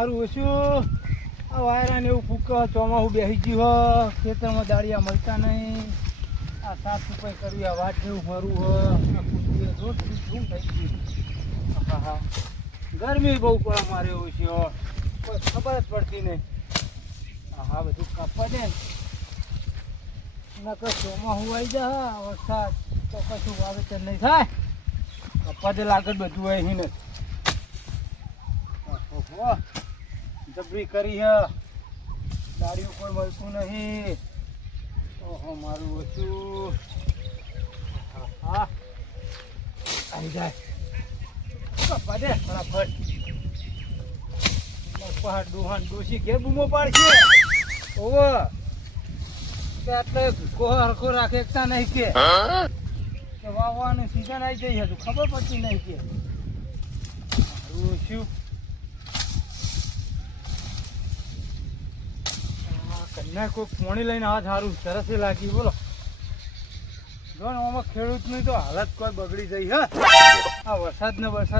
મારું ઓછું આ વાયરા ને એવું ફૂક ચોમાસું બેસી ગયું હ ખેતરમાં દાળિયા મળતા નહીં આ સાફ સફાઈ કરવી આ વાટ જેવું મારું રોજ શું થઈ ગયું હા હા ગરમી બહુ પડે મારે એવું છે કોઈ ખબર જ પડતી નહીં હા બધું કાપવા દે નકર ચોમાસું આવી જાય વરસાદ તો કશું વાવેતર નહીં થાય કાપવા દે લાગત બધું હોય ને જબરી કરી હે દાડીઓ કોઈ મળતું નહીં ઓહો મારું ઓછું હા આવી જાય કપા દે ફટાફટ પહાડ ડોહાન ડોસી ઘેર બૂમો પાડશે ઓવો કે આટલે હરખો રાખે એકતા નહીં કે વાવવાનું સીઝન આવી જઈ હતું ખબર પડતી નહીં કે મારું ઓછું કન્યા કોઈ પોણી લઈને આ સારું સરસ લાગી બોલો જો ને આમાં ખેડૂતની તો હાલત કોઈ બગડી ગઈ હે આ વરસાદ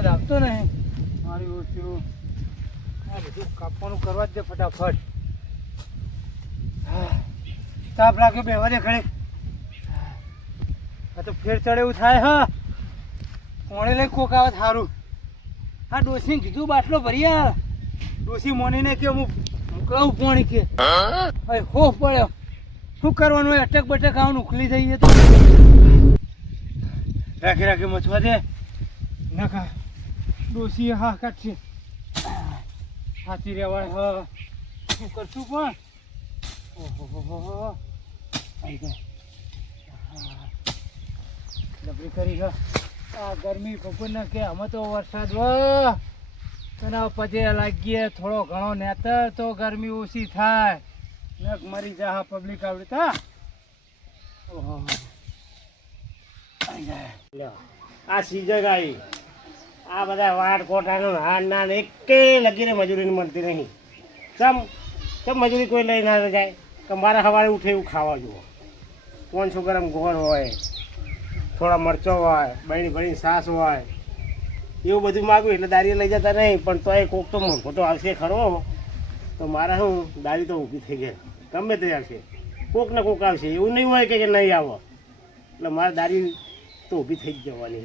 આવતો નહીં મારી ઓછું આ બધું કાપવાનું કરવા જ દે ફટાફટ તાપ લાગ્યો બેવા દે ખડે આ તો ફેર ચડે એવું થાય હા પોણી લઈ કોક આવે સારું હા ડોસીને કીધું બાટલો ભરી યાર ડોસી મોનીને કે હું મોકલાવું પોણી કે હવે હોફ પડ્યો શું કરવાનું હોય અટક બટક આવું ઉખલી જઈએ તો રાખી મચવા દે નાખા ડોસી હા કાઢશે સાચી રહેવાય હ શું કરશું પણ ઓહો આવી જાય ડબરી કરી હ આ ગરમી પકડ કે અમે તો વરસાદ તને પછી લાગીએ થોડો ઘણો નેતર તો ગરમી ઓછી થાય નક મરી જા પબ્લિક આવડતા ઓહો આ સીઝન આવી આ બધા વાટ કોટાનો હાર ના એકે લગીને મજૂરી મળતી નહીં ચમ મજૂરી કોઈ લઈ ના જાય કે મારે સવારે ઉઠે એવું ખાવા જુઓ 500 ગ્રામ ગોળ હોય થોડા મરચો હોય બળી ભરીને છાશ હોય એવું બધું માગું એટલે દારી લઈ જતા નહીં પણ તો એ કોક તો મોંઘો તો આવશે ખરો તો મારા શું દારી તો ઊભી થઈ ગઈ ગમે તે આવશે કોક ને કોક આવશે એવું નહીં હોય કે નહીં આવો એટલે મારા દારી તો ઊભી થઈ જ જવાની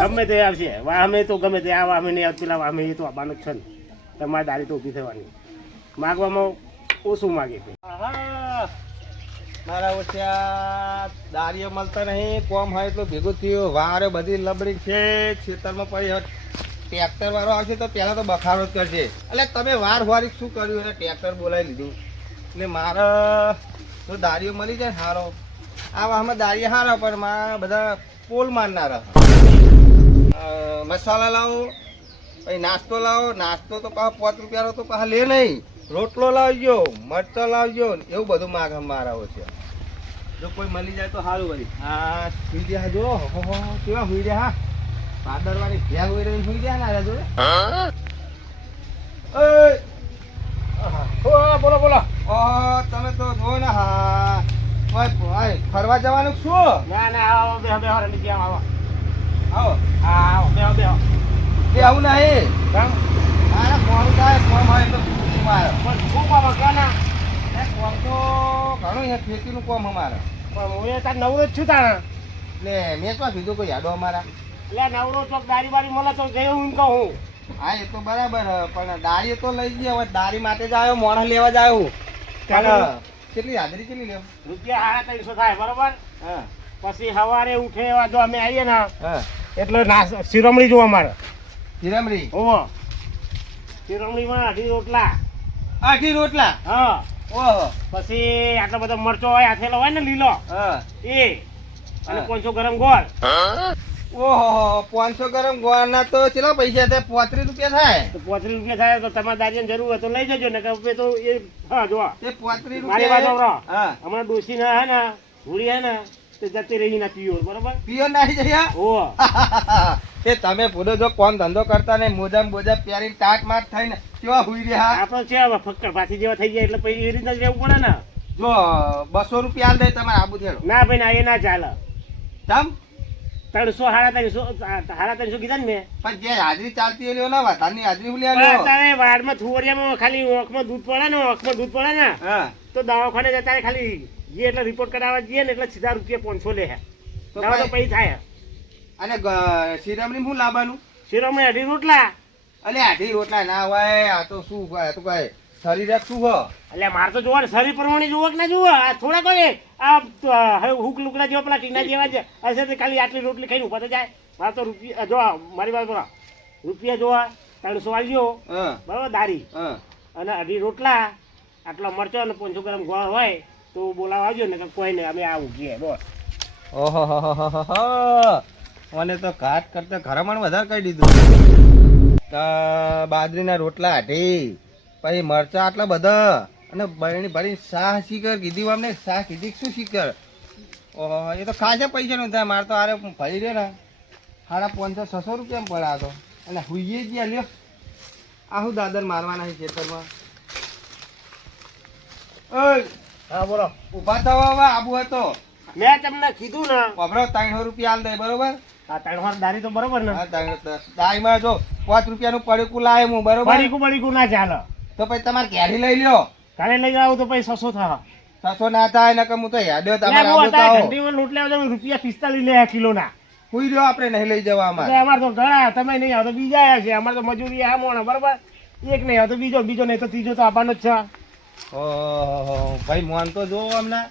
ગમે તે આવશે વાહમે તો ગમે તે આ વાહમે નહીં આવતી પેલા વાહમે એ તો આવવાનું જ છે ને તમારે દારી તો ઊભી થવાની માગવામાં ઓછું માગે છે મારા ઓછા દારીઓ મળતા નહીં કોમ હોય એટલું ભેગું થયું વારે બધી લબડી છે ખેતરમાં પડી ટ્રેક્ટર વાળો આવશે તો પહેલાં તો બખારો જ કરશે એટલે તમે વારી શું કર્યું એટલે ટ્રેક્ટર બોલાવી લીધું એટલે મારે તો દારીઓ મળી જાય સારો આ વાહમાં દારીઓ સારા પણ મારા બધા પોલ મારનારા મસાલા લાવો પછી નાસ્તો લાવો નાસ્તો તો પાછો 5 રૂપિયાનો તો પાછા લે નહીં રોટલો લાવજો મરચો લાવજો એવું બધું માગ મારાઓ છે જો કોઈ મળી જાય તો સારું વળી હા સુઈ ગયા જો કેવા સુઈ રહ્યા હા પાદરવાળી ભ્યા હોઈ રહી સુઈ ગયા ના જોડે બોલો તમે તો જો ને હા ફરવા જવાનું શું ના આવો બે આવો આવો આવો બે એ આવું નહીં મારે મોડું થાય કોમ હોય તો મારે પણ શું કામ કાના કોમ તો ઘણું છે ખેતીનું કોમ અમારે પણ હું એ તાર નવરો જ છું તારા એટલે મેં તો કીધું કોઈ યાદો અમારા એટલે નવરો ચોક દારી બારી મળે તો જઈ હું કહું હા એ તો બરાબર પણ દારી તો લઈ ગઈ હવે દારી માટે જ આવ્યો મોણસ લેવા જ આવ્યો ત્યારે કેટલી હાજરી કેટલી લેવું રૂપિયા 350 થાય બરોબર હા પછી સવારે ઉઠે એવા જો અમે આવીએ ને હા એટલે શિરોમણી જોવા અમારે હિરામરી ઓહો શિરોમણીમાં 2 રોટલા 8 રોટલા હા ઓહો પછી આટલો બધો મરચો હોય આથેલો હોય ને લીલો હા એ અને 500 ગરમ ગોળ ઓહો 500 ગરમ ગોળના તો કેટલા પૈસા થાય 35 રૂપિયા થાય તો 35 રૂપિયા થાય તો તમારે દાદીને જરૂર હોય તો લઈ જજો ને કે તો એ હા જો તે 35 મારી વાત રૂપિયા સાંભળો હા હમણાં ડોસી ના હે ને ભૂલી હે ને તે જતી રહી ના પીઓ બરોબર પીઓ નાખી જઈએ ઓ એ તમે પૂરો જો કોમ ધંધો કરતા નહીં મોજા બોજા પહેરીને ટાટ માટ થઈને કેવા હુઈ રહ્યા આપણે છે હવે ફક્કર પાછી જેવા થઈ જાય એટલે પછી એ રીતના જ રહેવું પડે ને જો 200 રૂપિયા હાલ દે તમારે આબુ થેડો ના ભાઈ ના એ ના ચાલે તમ 300 સાડા 300 કીધા ને મેં. પણ જે હાજરી ચાલતી હોય ને વધારની હાજરી હું લે પણ અત્યારે વાડમાં થુવરિયામાં ખાલી ઓંખમાં દૂધ પડે ને હા તો દવાખાને અત્યારે ખાલી જે એટલે રિપોર્ટ કરાવવા જઈએ ને એટલે સીધા રૂપિયા 500 લે હે. તો દવા તો ભાઈ- પૈ થાય. અને શિરામણી શું લાવવાનું? શિરોમણી અઢી રોટલા. અલે આધી રોટલા ના હોય આ તો શું આ તો કઈ શરીર શું હો એટલે મારે તો જોવા ને શરીર પ્રમાણે જોવો કે ના જોવો આ થોડા કોઈ આ હુક લુકડા જેવા પેલા ટીના જેવા જ હશે તો ખાલી આટલી રોટલી ખાઈને ઉભા થઈ જાય. મારે તો રૂપિયા જો મારી વાત બોલો રૂપિયા જોવા 300 આલજો હા બરાબર દારી હા અને અઢી રોટલા આટલો મરચો અને 500 ગ્રામ ગોળ હોય તો બોલાવા આવજો ને કે કોઈ નહીં અમે આવું કીએ બોલ. ઓહો મને તો ઘાટ કરતા ઘરમાં વધારે કહી દીધું. બાજરીના રોટલા આઢી પછી મરચા આટલા બધા અને બરણી ભરી શાહ શીકર કીધી અમને શાહ કીધી શું શીકર ઓહો એ તો ખાસા પૈસા નું થાય મારે તો આરે ભાઈ રે ને સાડા 500-600 રૂપિયા પડ્યા તો અને હુઈએ ગયા લ્યો આ હું દાદર મારવાના છે ખેતરમાં. ઓય હા બોલો. ઊભા થવા હવે આબુ હતો મેં તમને કીધું ને પબડો 300 રૂપિયા હાલ દે બરોબર. આ 300 દારી તો બરોબર ને. હા, દાઈમાં જો 5 રૂપિયાનું પડીકું લાવે હું બરોબર બળીકું ના ચાલે. તો પછી તમારે ઘેરી લઈ લ્યો. કાલે લઈ આવું તો પછી 600 થાય. 600 ના થાય ને કે હું તો યાદો એટલે તમારે બહુ આબુ તો અત્યારે આવો. ઠંડીમાં લૂંટ લેવા જાવ રૂપિયા 45 લે કિલોના. હુઈ રહ્યો આપણે નહીં લઈ જવા એટલે અમારે. અમારે તો ઘણા તમે નહીં આવો તો બીજા આવ્યા છે અમારે તો મજૂરી આ મોણા બરોબર એક નહીં આવો તો બીજો નહીં તો ત્રીજો તો આવવાનો જ છે. ઓહો ભાઈ મોન તો જો હમણાં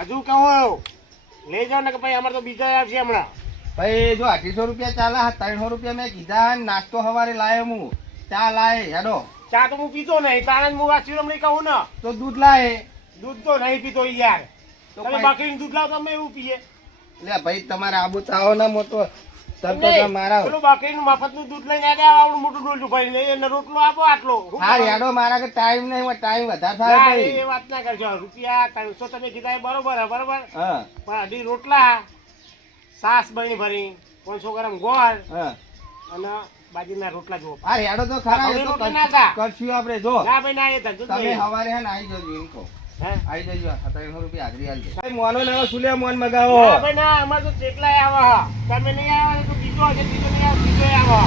હજુ કહો લઈ જાઓ ને કે ભાઈ અમારે તો બીજા આવ્યા છે હમણાં. ભાઈ જો 800 રૂપિયા ચાલે 300 રૂપિયા મેં કીધા ને નાસ્તો સવારે લાયો હું ચા લાય હેડો ચા તો હું પીતો નહીં તાણે હું આ શિરોમણી કહું ને તો દૂધ લાય દૂધ તો નહીં પીતો યાર. તો તમે ભાઈ- બાકીનું દૂધ લાવો તમે એવું પીએ. લે ભાઈ તમારે આબુ થાવો ને મોટો તરતો મારા પેલું બાકીનું મફતનું દૂધ લઈને આવ્યા આવડું મોટું ડોલું ભરી લઈ એને રોટલો આપો આટલો. હા યાડો મારા કે ટાઈમ નહીં ટાઈમ વધારે થાય ના, ભાઈ. એ વાત ના કરજો રૂપિયા 300 તમે કીધા એ બરોબર હે, બરોબર હા પણ અઢી રોટલા સાસ બની ભરી 500 ગ્રામ ગોળ હા અને બાજરીના રોટલા જુઓ. હા યાડો તો ખરા એ તો રોટલી ના થા. કરશું આપણે જો ના ભાઈ ના એ ધંધો જ તમે નહીં. સવારે હે ને આવી જજો એમ કહો હે? આવી જજો 300 રૂપિયા હાજરી આલજો ભાઈ મોનો ને સુલે મોન મગાવો ના ભાઈ ના અમારે તો કેટલાય આવા તમે નહીં આવો તો બીજો હશે બીજો નહીં આવે બીજો આવો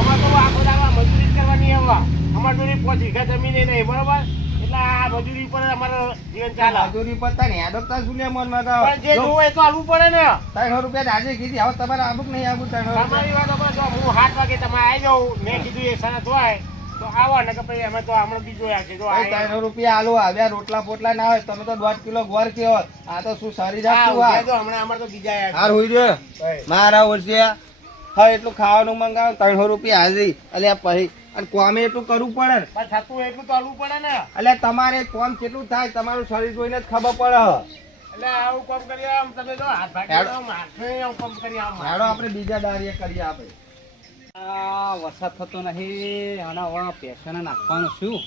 અમારે તો આખો દાડો મજૂરી જ કરવાની આવા અમારે તો 5 વીઘા જમીન નહીં બરોબર એટલે આ મજૂરી પર અમારું જીવન ચાલે. મજૂરી પતા ને યાડો તો સુલે મોન મગાવો પણ જે જોવું એ તો આલવું પડે ને. 300 રૂપિયા હાજરી કીધી હવે તમારે આબુક નહીં આબુ 300 તમારી વાત આપણે જો હું 7 વાગે તમે આવી જાઉં મેં કીધું એ સરસ હોય તો આવો ને કે પછી અમે તો હમણાં બીજો આવ્યા છે જો ભાઈ 300 રૂપિયા આલો આવ્યા રોટલા પોટલા ના હોય તમે તો 1.5 કિલો ગોળ કેવો આ તો શું સારી જાત શું આ હમણાં અમારે તો બીજા આવ્યા હાર હોઈ રહ્યો છે. મારા ઓળખ્યા હા એટલું ખાવાનું મંગાવો 300 રૂપિયા હાજરી અલ્યા પછી અને કોમે એટલું કરવું પડે ને પણ થતું એટલું તો આલવું પડે ને. અલ્યા તમારે કોમ કેટલું થાય તમારું શરીર જોઈને જ ખબર પડે એટલે આવું કામ કરી આમ તમે જો હાથ ભાગી હેડો. આમ હાથે આમ કામ કરી આમ હાડો આપણે બીજા દારિયા કરીએ આપણે આ વરસાદ થતો નથી આના વાળા પેશન નાખવાનું શું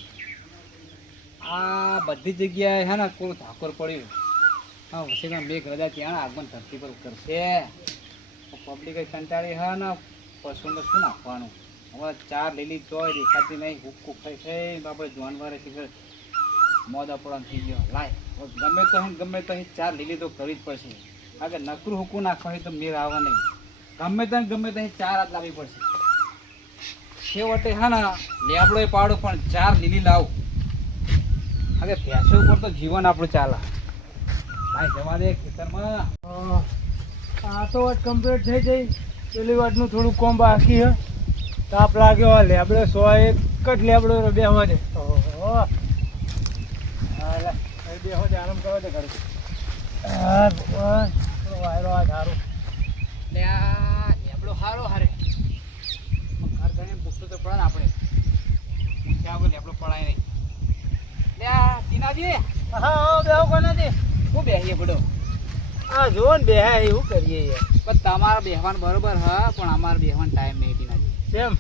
આ બધી જગ્યાએ હે ને કોઈ ધાકોર પડ્યું હા વસી મેઘ રજા ત્યાં આગમન ધરતી પર કરશે પબ્લિક કંટાળી હા ને પશુને શું નાખવાનું હવે ચાર લીલી ચોય દેખાતી નહીં હુક કુક થઈ છે આપણે જોનવારે શીખર મોદ અપડાન થઈ ગયો લાય હવે ગમે તો અહીં ચાર લીલી તો કરવી જ પડશે આગળ નકરું હુકું નાખવા હોય તો મેળ આવે નહીં ગમે તો અહીં ચાર હાથ લાવવી પડશે છેવટે હા ને લેબડો પાડો પણ ચાર લીલી લાવ હવે ભેંસો ઉપર તો જીવન આપણું ચાલે ભાઈ જવા દે ખેતરમાં આ તો વાત કમ્પ્લીટ થઈ જઈ પેલી વાતનું થોડું કોમ બાકી હે તાપ લાગ્યો લેબડો 100 એક જ લેબડો બેહવા દે ઓહો બેહો દે આરામ કરવા દે ઘરે હા ભગવાન થોડો વાયરો આ ધારું એટલે આ લેબડો હારો હારે ઘર ઘરે પૂછતું તો પડે ને આપણે પૂછ્યા વગર લેબડો પડાય નહીં લે આ ટીનાજી હા બેહો કોનાથી હું બેહીએ પડો આ જો ને બેહા એવું કરીએ યાર પણ તમારે બેહવાનું બરોબર હા પણ અમારે બેહવાનો ટાઈમ નહીં ટીનાજી કેમ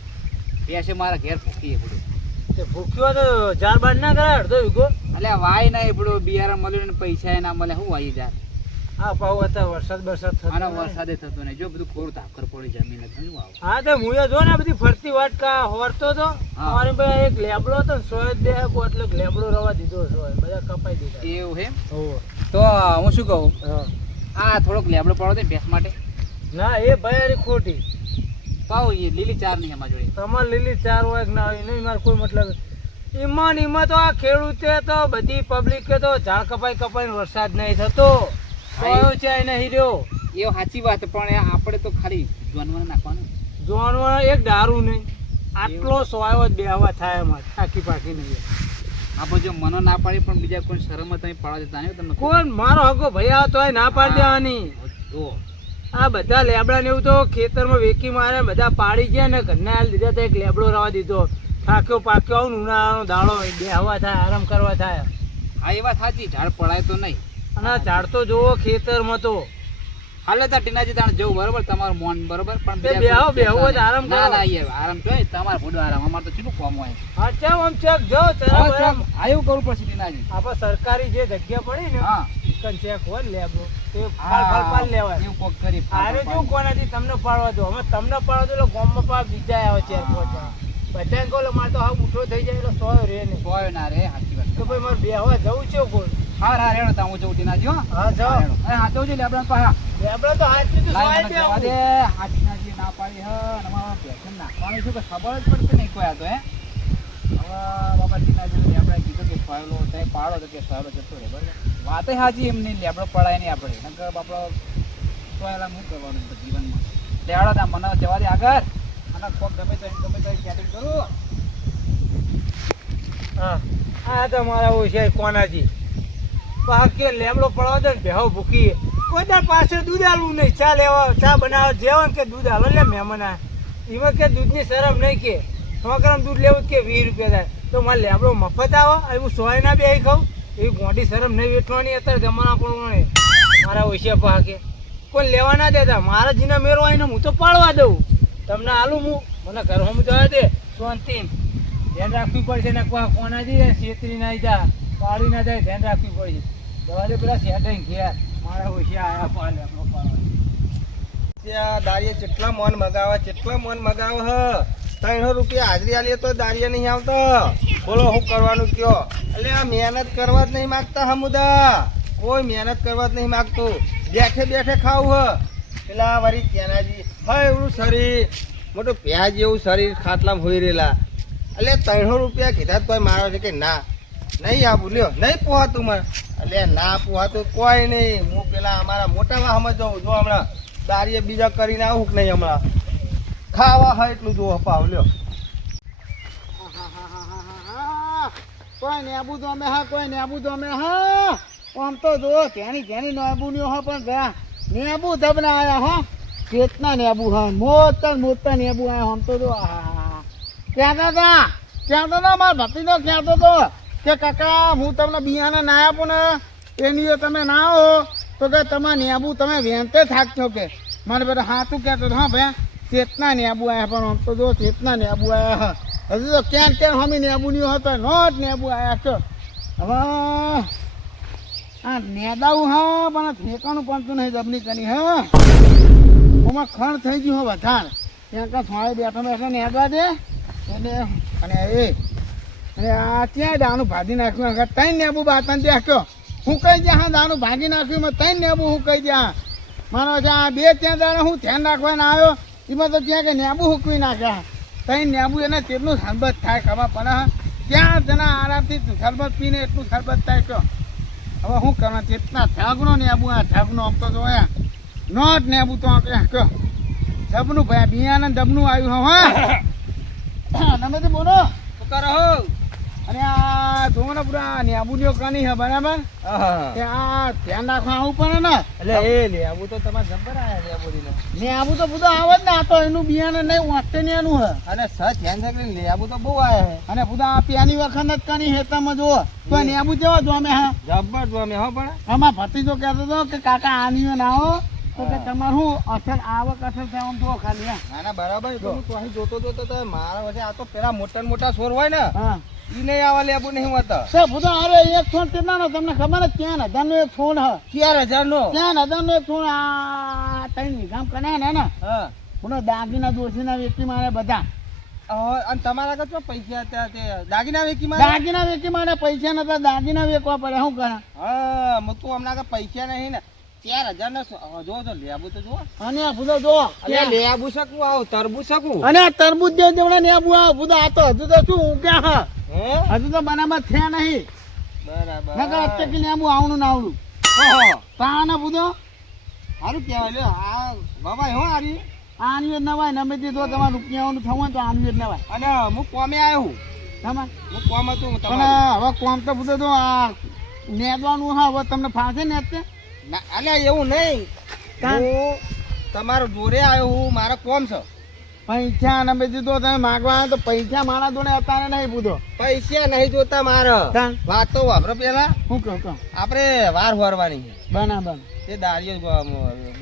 બેસે મારા ઘેર ભૂખીએ પડો તે ભૂખ્યો તો ચાર બાર ના કરે અડધો વીઘો એટલે વાય નહીં પડો બિયારણ મળ્યું ને પૈસા ના મળે શું વાઈ જાય આ ભાવ હતા વરસાદ થતો આનો વરસાદે થતો નહીં જો બધું કોરું ધાકર પડી જમીન જ શું આવું હા તો હું જો ને આ બધી ફરતી વાટકા હોરતો તો હા. અમારી પાસે એક લેબડો હતો ને 100 જ બેહકો એટલે લેબડો રવા દીધો 100 બધા કપાઈ દીધા એવું હે ઓહો તો હું શું કહું હા આ થોડોક લેબડો પાડો દે ભેંસ માટે ના એ ભાઈ ખોટી. પાવ એ લીલી ચાર નહીં અમારી જોડે. તમારે લીલી ચાર હોય કે ના હોય નહીં મારે કોઈ મતલબ. એમાં તો આ ખેડૂતે તો બધી પબ્લિકે તો ઝાડ કપાઈને વરસાદ નહીં થતો. સોયો છે નહીં રહ્યો. એ સાચી વાત પણ આપણે તો ખાલી જોનવાને નાખવાનું. જોવાનું એક દારૂ નહીં. આટલો સોયો જ બેહવા થાય એમાં થાકી પાકી નહીં. આપણે જો મનો ના પાડી પણ બીજા કોઈ શરમમાં તમે પાડવા દેતા નહીં તમને. કોણ મારો હગો ભાઈ આવતો હોય ના પાડી દેવાની. જો આ બધા લેબડા ને એવું તો ખેતરમાં વેકી મારે બધા પાડી ગયા ને ઘરના હાલ દીધા તો એક લેબડો રવા દીધો. થાક્યો પાક્યો આવું ઉનાળાનો દાડો બેહવા થાય આરામ કરવા થાય. હા એ વાત સાચી ઝાડ પડાય તો નહીં. અને આ ઝાડ તો જોવો ખેતરમાં તો હાલે તા ટીનાજી તાણ જવું બરોબર તમારું મોન બરોબર પણ તે બેહવો જ આરામ કરો. ના ના યાર આરામ તો તમારે ભૂડો આરામ અમારે તો કેટલું કામ હોય. હા ચમ આમ ચેક જો ચરામ આવું કરવું પડશે ટીનાજી. આપણે સરકારી જે જગ્યા પડી ને હા ચિકન ચેક હોય ને લેબડો તે પાડ લેવાય. એવું કોક કરી આરે જો કોનાથી તમને પાડવા દો અમે તમને પાડવા દો એટલે ગામમાં પાડ બીજા આવે ચેર પહોંચા બધાને કહો મારે તો હા ઉઠો થઈ જાય એટલે સોયો રે ને સોય ના રે સાચી વાત. તો ભાઈ મારે બેહવા જવું છે કોઈ. હા હા રેડો તા હું જઉં ટીનાજી. હો હા જાઓ. અરે હા જવું છે લેબડા પાહા લેબડા તો હાથ થી લાઈ સોય મને જવા દે. આ ટીનાજી ના પાડી હ અને અમારા પેશન નાખવાનું છે કે ખબર જ પડશે નહીં કોઈ આ તો હે. હવે બાબા ટીનાજી લેબડા કીધું કે સોયલો તે પાડો તો કે સોયલો જતો રહે બરાબર. વાત હાજી એમ નહીં લેબડો પડાય નહીં આપણે નકર બાપડો સોયલા શું કરવાનું જીવનમાં. લેવડો તા મને જવા દે આગળ અને કોક ગમે તો સેટિંગ કરું. હા આ તો મારા હોય છે કોનાજી પાકે લેમડો પડવા દે ને બેહો ભૂકી કોઈ તાર પાસે દૂધ આલવું નહીં. ચા લેવા ચા બનાવવા જેવા કે દૂધ આલો લે મહેમાન આ એમાં કે દૂધની શરમ નહીં કે 100 ગ્રામ દૂધ લેવું કે 20 રૂપિયા થાય તો મારે લેમડો મફત આવે એવું સોય ના બે ખાઉં એવી ગોંડી શરમ નહીં વેઠવાની અત્યારે જમાના પ્રમાણે મારા હોય પાકે કોઈ લેવા ના દેતા મારા જીના મેરો આવીને હું તો પાડવા દઉં તમને આલું હું મને ઘર હમ જવા દે શાંતિ ધ્યાન રાખવી પડશે ને કોનાજી છેતરી ના જા પાડી ના જાય ધ્યાન રાખવી પડશે. જવા દે પેલા સેટાઈ ઘેર મારા હોશિયા આયા પાલે આપણો પાડવા. દારીએ કેટલા મોન મગાવે હ 300 રૂપિયા હાજરી આલીએ તો દારીએ નહીં આવતો. બોલો શું કરવાનું કયો. એટલે આ મહેનત કરવા જ નહીં માગતા હમુદા. કોઈ મહેનત કરવા જ નહીં માગતું. બેઠે બેઠે ખાવું હ. પેલા વરી કેનાજી હા એવડું શરીર મોટું પ્યાજ જેવું શરીર ખાટલામાં હોઈ રહેલા. એટલે 300 રૂપિયા કીધા તો મારો છે કે ના નહીં આપું લ્યો નહીં પોહાતું મને. એટલે ના પોહાતું કોઈ નહીં. હું પેલા અમારા મોટા વાહમાં જાઉં જો હમણાં દારીએ બીજા કરીને આવું કે નહીં હમણાં ખાવા હોય એટલું જો અપાવ લ્યો. કોઈ નેબુ તો અમે હા કોઈ નેબુ તો અમે હા આમ તો જો તેની નેબુ ની હો પણ નેબુ ધબના આયા હો કેટલા નેબુ હા મોટા નેબુ આયા આમ તો જો કહેતા હતા મારા ભત્રીનો કહેતો હતો કે કાકા હું તમને બિયાને ના આપું ને એની તમે ના આવો તો કે તમારે નેબુ તમે વેંતે થાકશો કે મારે બધા હાથું કહેતો હા ભાઈ ચેતના નેબુ આવ્યા પણ આમ તો જો ચેતના નેબુ આવ્યા હજુ તો ક્યાં હમી નેબુ નહીં હતો નોટ નેબુ આવ્યા છો હવે આ નેદાવું હા પણ ઠેકાણું પડતું નહીં જબની કરી હા ઓમાં ખણ થઈ ગયું હો વધારે ત્યાં કાં થોડે બેઠો નેદવા દે એટલે અને અને આ ત્યાં દાણું ભાગી નાખ્યું આગળ 3 નેબુ બાતન દેખ્યો હું કહી જ્યાં હા દાણું ભાગી નાખ્યું મેં 3 નેબુ હું કહી જ્યાં માનો છે આ 2 ત્યાં દાણે હું ધ્યાન રાખવાના આવ્યો એમાં તો ત્યાં કે નેબુ હુકવી નાખ્યા 3 નેબુ એને કેટલું શરબત થાય ખબર પડે ત્યાં જણા આરામથી શરબત પીને એટલું શરબત થાય કહો હવે શું કરવા કેટલા ઠાગનો નેબુ આ ઠાગનો આમ તો જોયા નોટ નેબુ તો કહો ડબનું ભાઈ બિયાને ડબનું આવ્યું હા તમે તો બોલો શું કરો હો. અને આ જોવો ને પૂરા નેબુનીઓ કાની છે બરાબર આ ધ્યાન રાખવા આવું પડે ને એટલે એ લેબુ તો તમારે જબ્બર આયા લેબુ તો બધું આવે જ ને આ તો એનું બિયાને નહીં ઓસ્ટ્રેલિયાનું હે અને સચ ધ્યાન રાખીને લેબુ તો બહુ આવ્યા છે. અને બધા પેની વખત જ કાની હેતામાં જુઓ તો નેબુ જેવા જોમે હા જબ્બર જો અમે હો પણ આમાં ભતીજો કહેતો હતો કે કાકા આની ના આવો તો કે તમારું અસર આવક અસર થાય આમ જુઓ ખાલી ના ના બરાબર તો હું તો અહીં જોતો તો મારા વચ્ચે આ તો પેલા મોટા સોર હોય ને હા ઈ નહીં આવા લેબુ નહીં હોતા. સર બધા અરે એક ફોન કેટલા નો તમને ખબર જ ક્યાં હજાર નો એક ફોન હ 4000 નો ક્યાં હજાર નો એક ફોન આ 3 વીઘામ કના ને હા બોલો દાગીના દોશીના વ્યક્તિ મારે બધા અને તમારા કાં પૈસા હતા તે દાગીના વેચી માં દાગીના વેચી મારે પૈસા નતા દાગીના વેચવા પડે શું કરે હા હું તો હમણાં પૈસા નહીં ને 4000 નો જો લેબુ તો જો. અને આ ભૂદો જો અલે લેબુ શકું આવ તરબૂચ શકું. અને આ તરબૂચ જે જેવડા ને આબુ આ ભૂદો આ તો હજુ તો શું ઊંઘ્યા હા હે હજુ તો બનામાં થયા નહીં બરાબર. નકર અત્યારે કે આબુ આવણું ના આવડું ઓહો તાના ભૂદો સારું કહેવાય લે આ બાબા હો આરી. આની જ નવાય નમે તે તો તમારે રૂપિયાનું થવું તો આની જ નવાય અને હું કોમે આવ્યો તમારે હું કોમ હતું પણ તમારું. હવે કોમ તો ભૂદો તો આ નેદવાનું હા હવે તમને ફાવશે ને અત્યારે ના અલ્યા એવું નહીં. કાં? હું તમારો જોડે આવ્યો હું મારા કોમ છે. પૈસા નમે તે તો તમે માગવા આવે તો પૈસા મારા જોડે અત્યારે નહીં ભૂદો પૈસા નહીં જોતા મારે. કાં? વાત તો વાપરો પેલા શું કહું આપણે વાર વારવાની છે. બરાબર તે દાળીઓ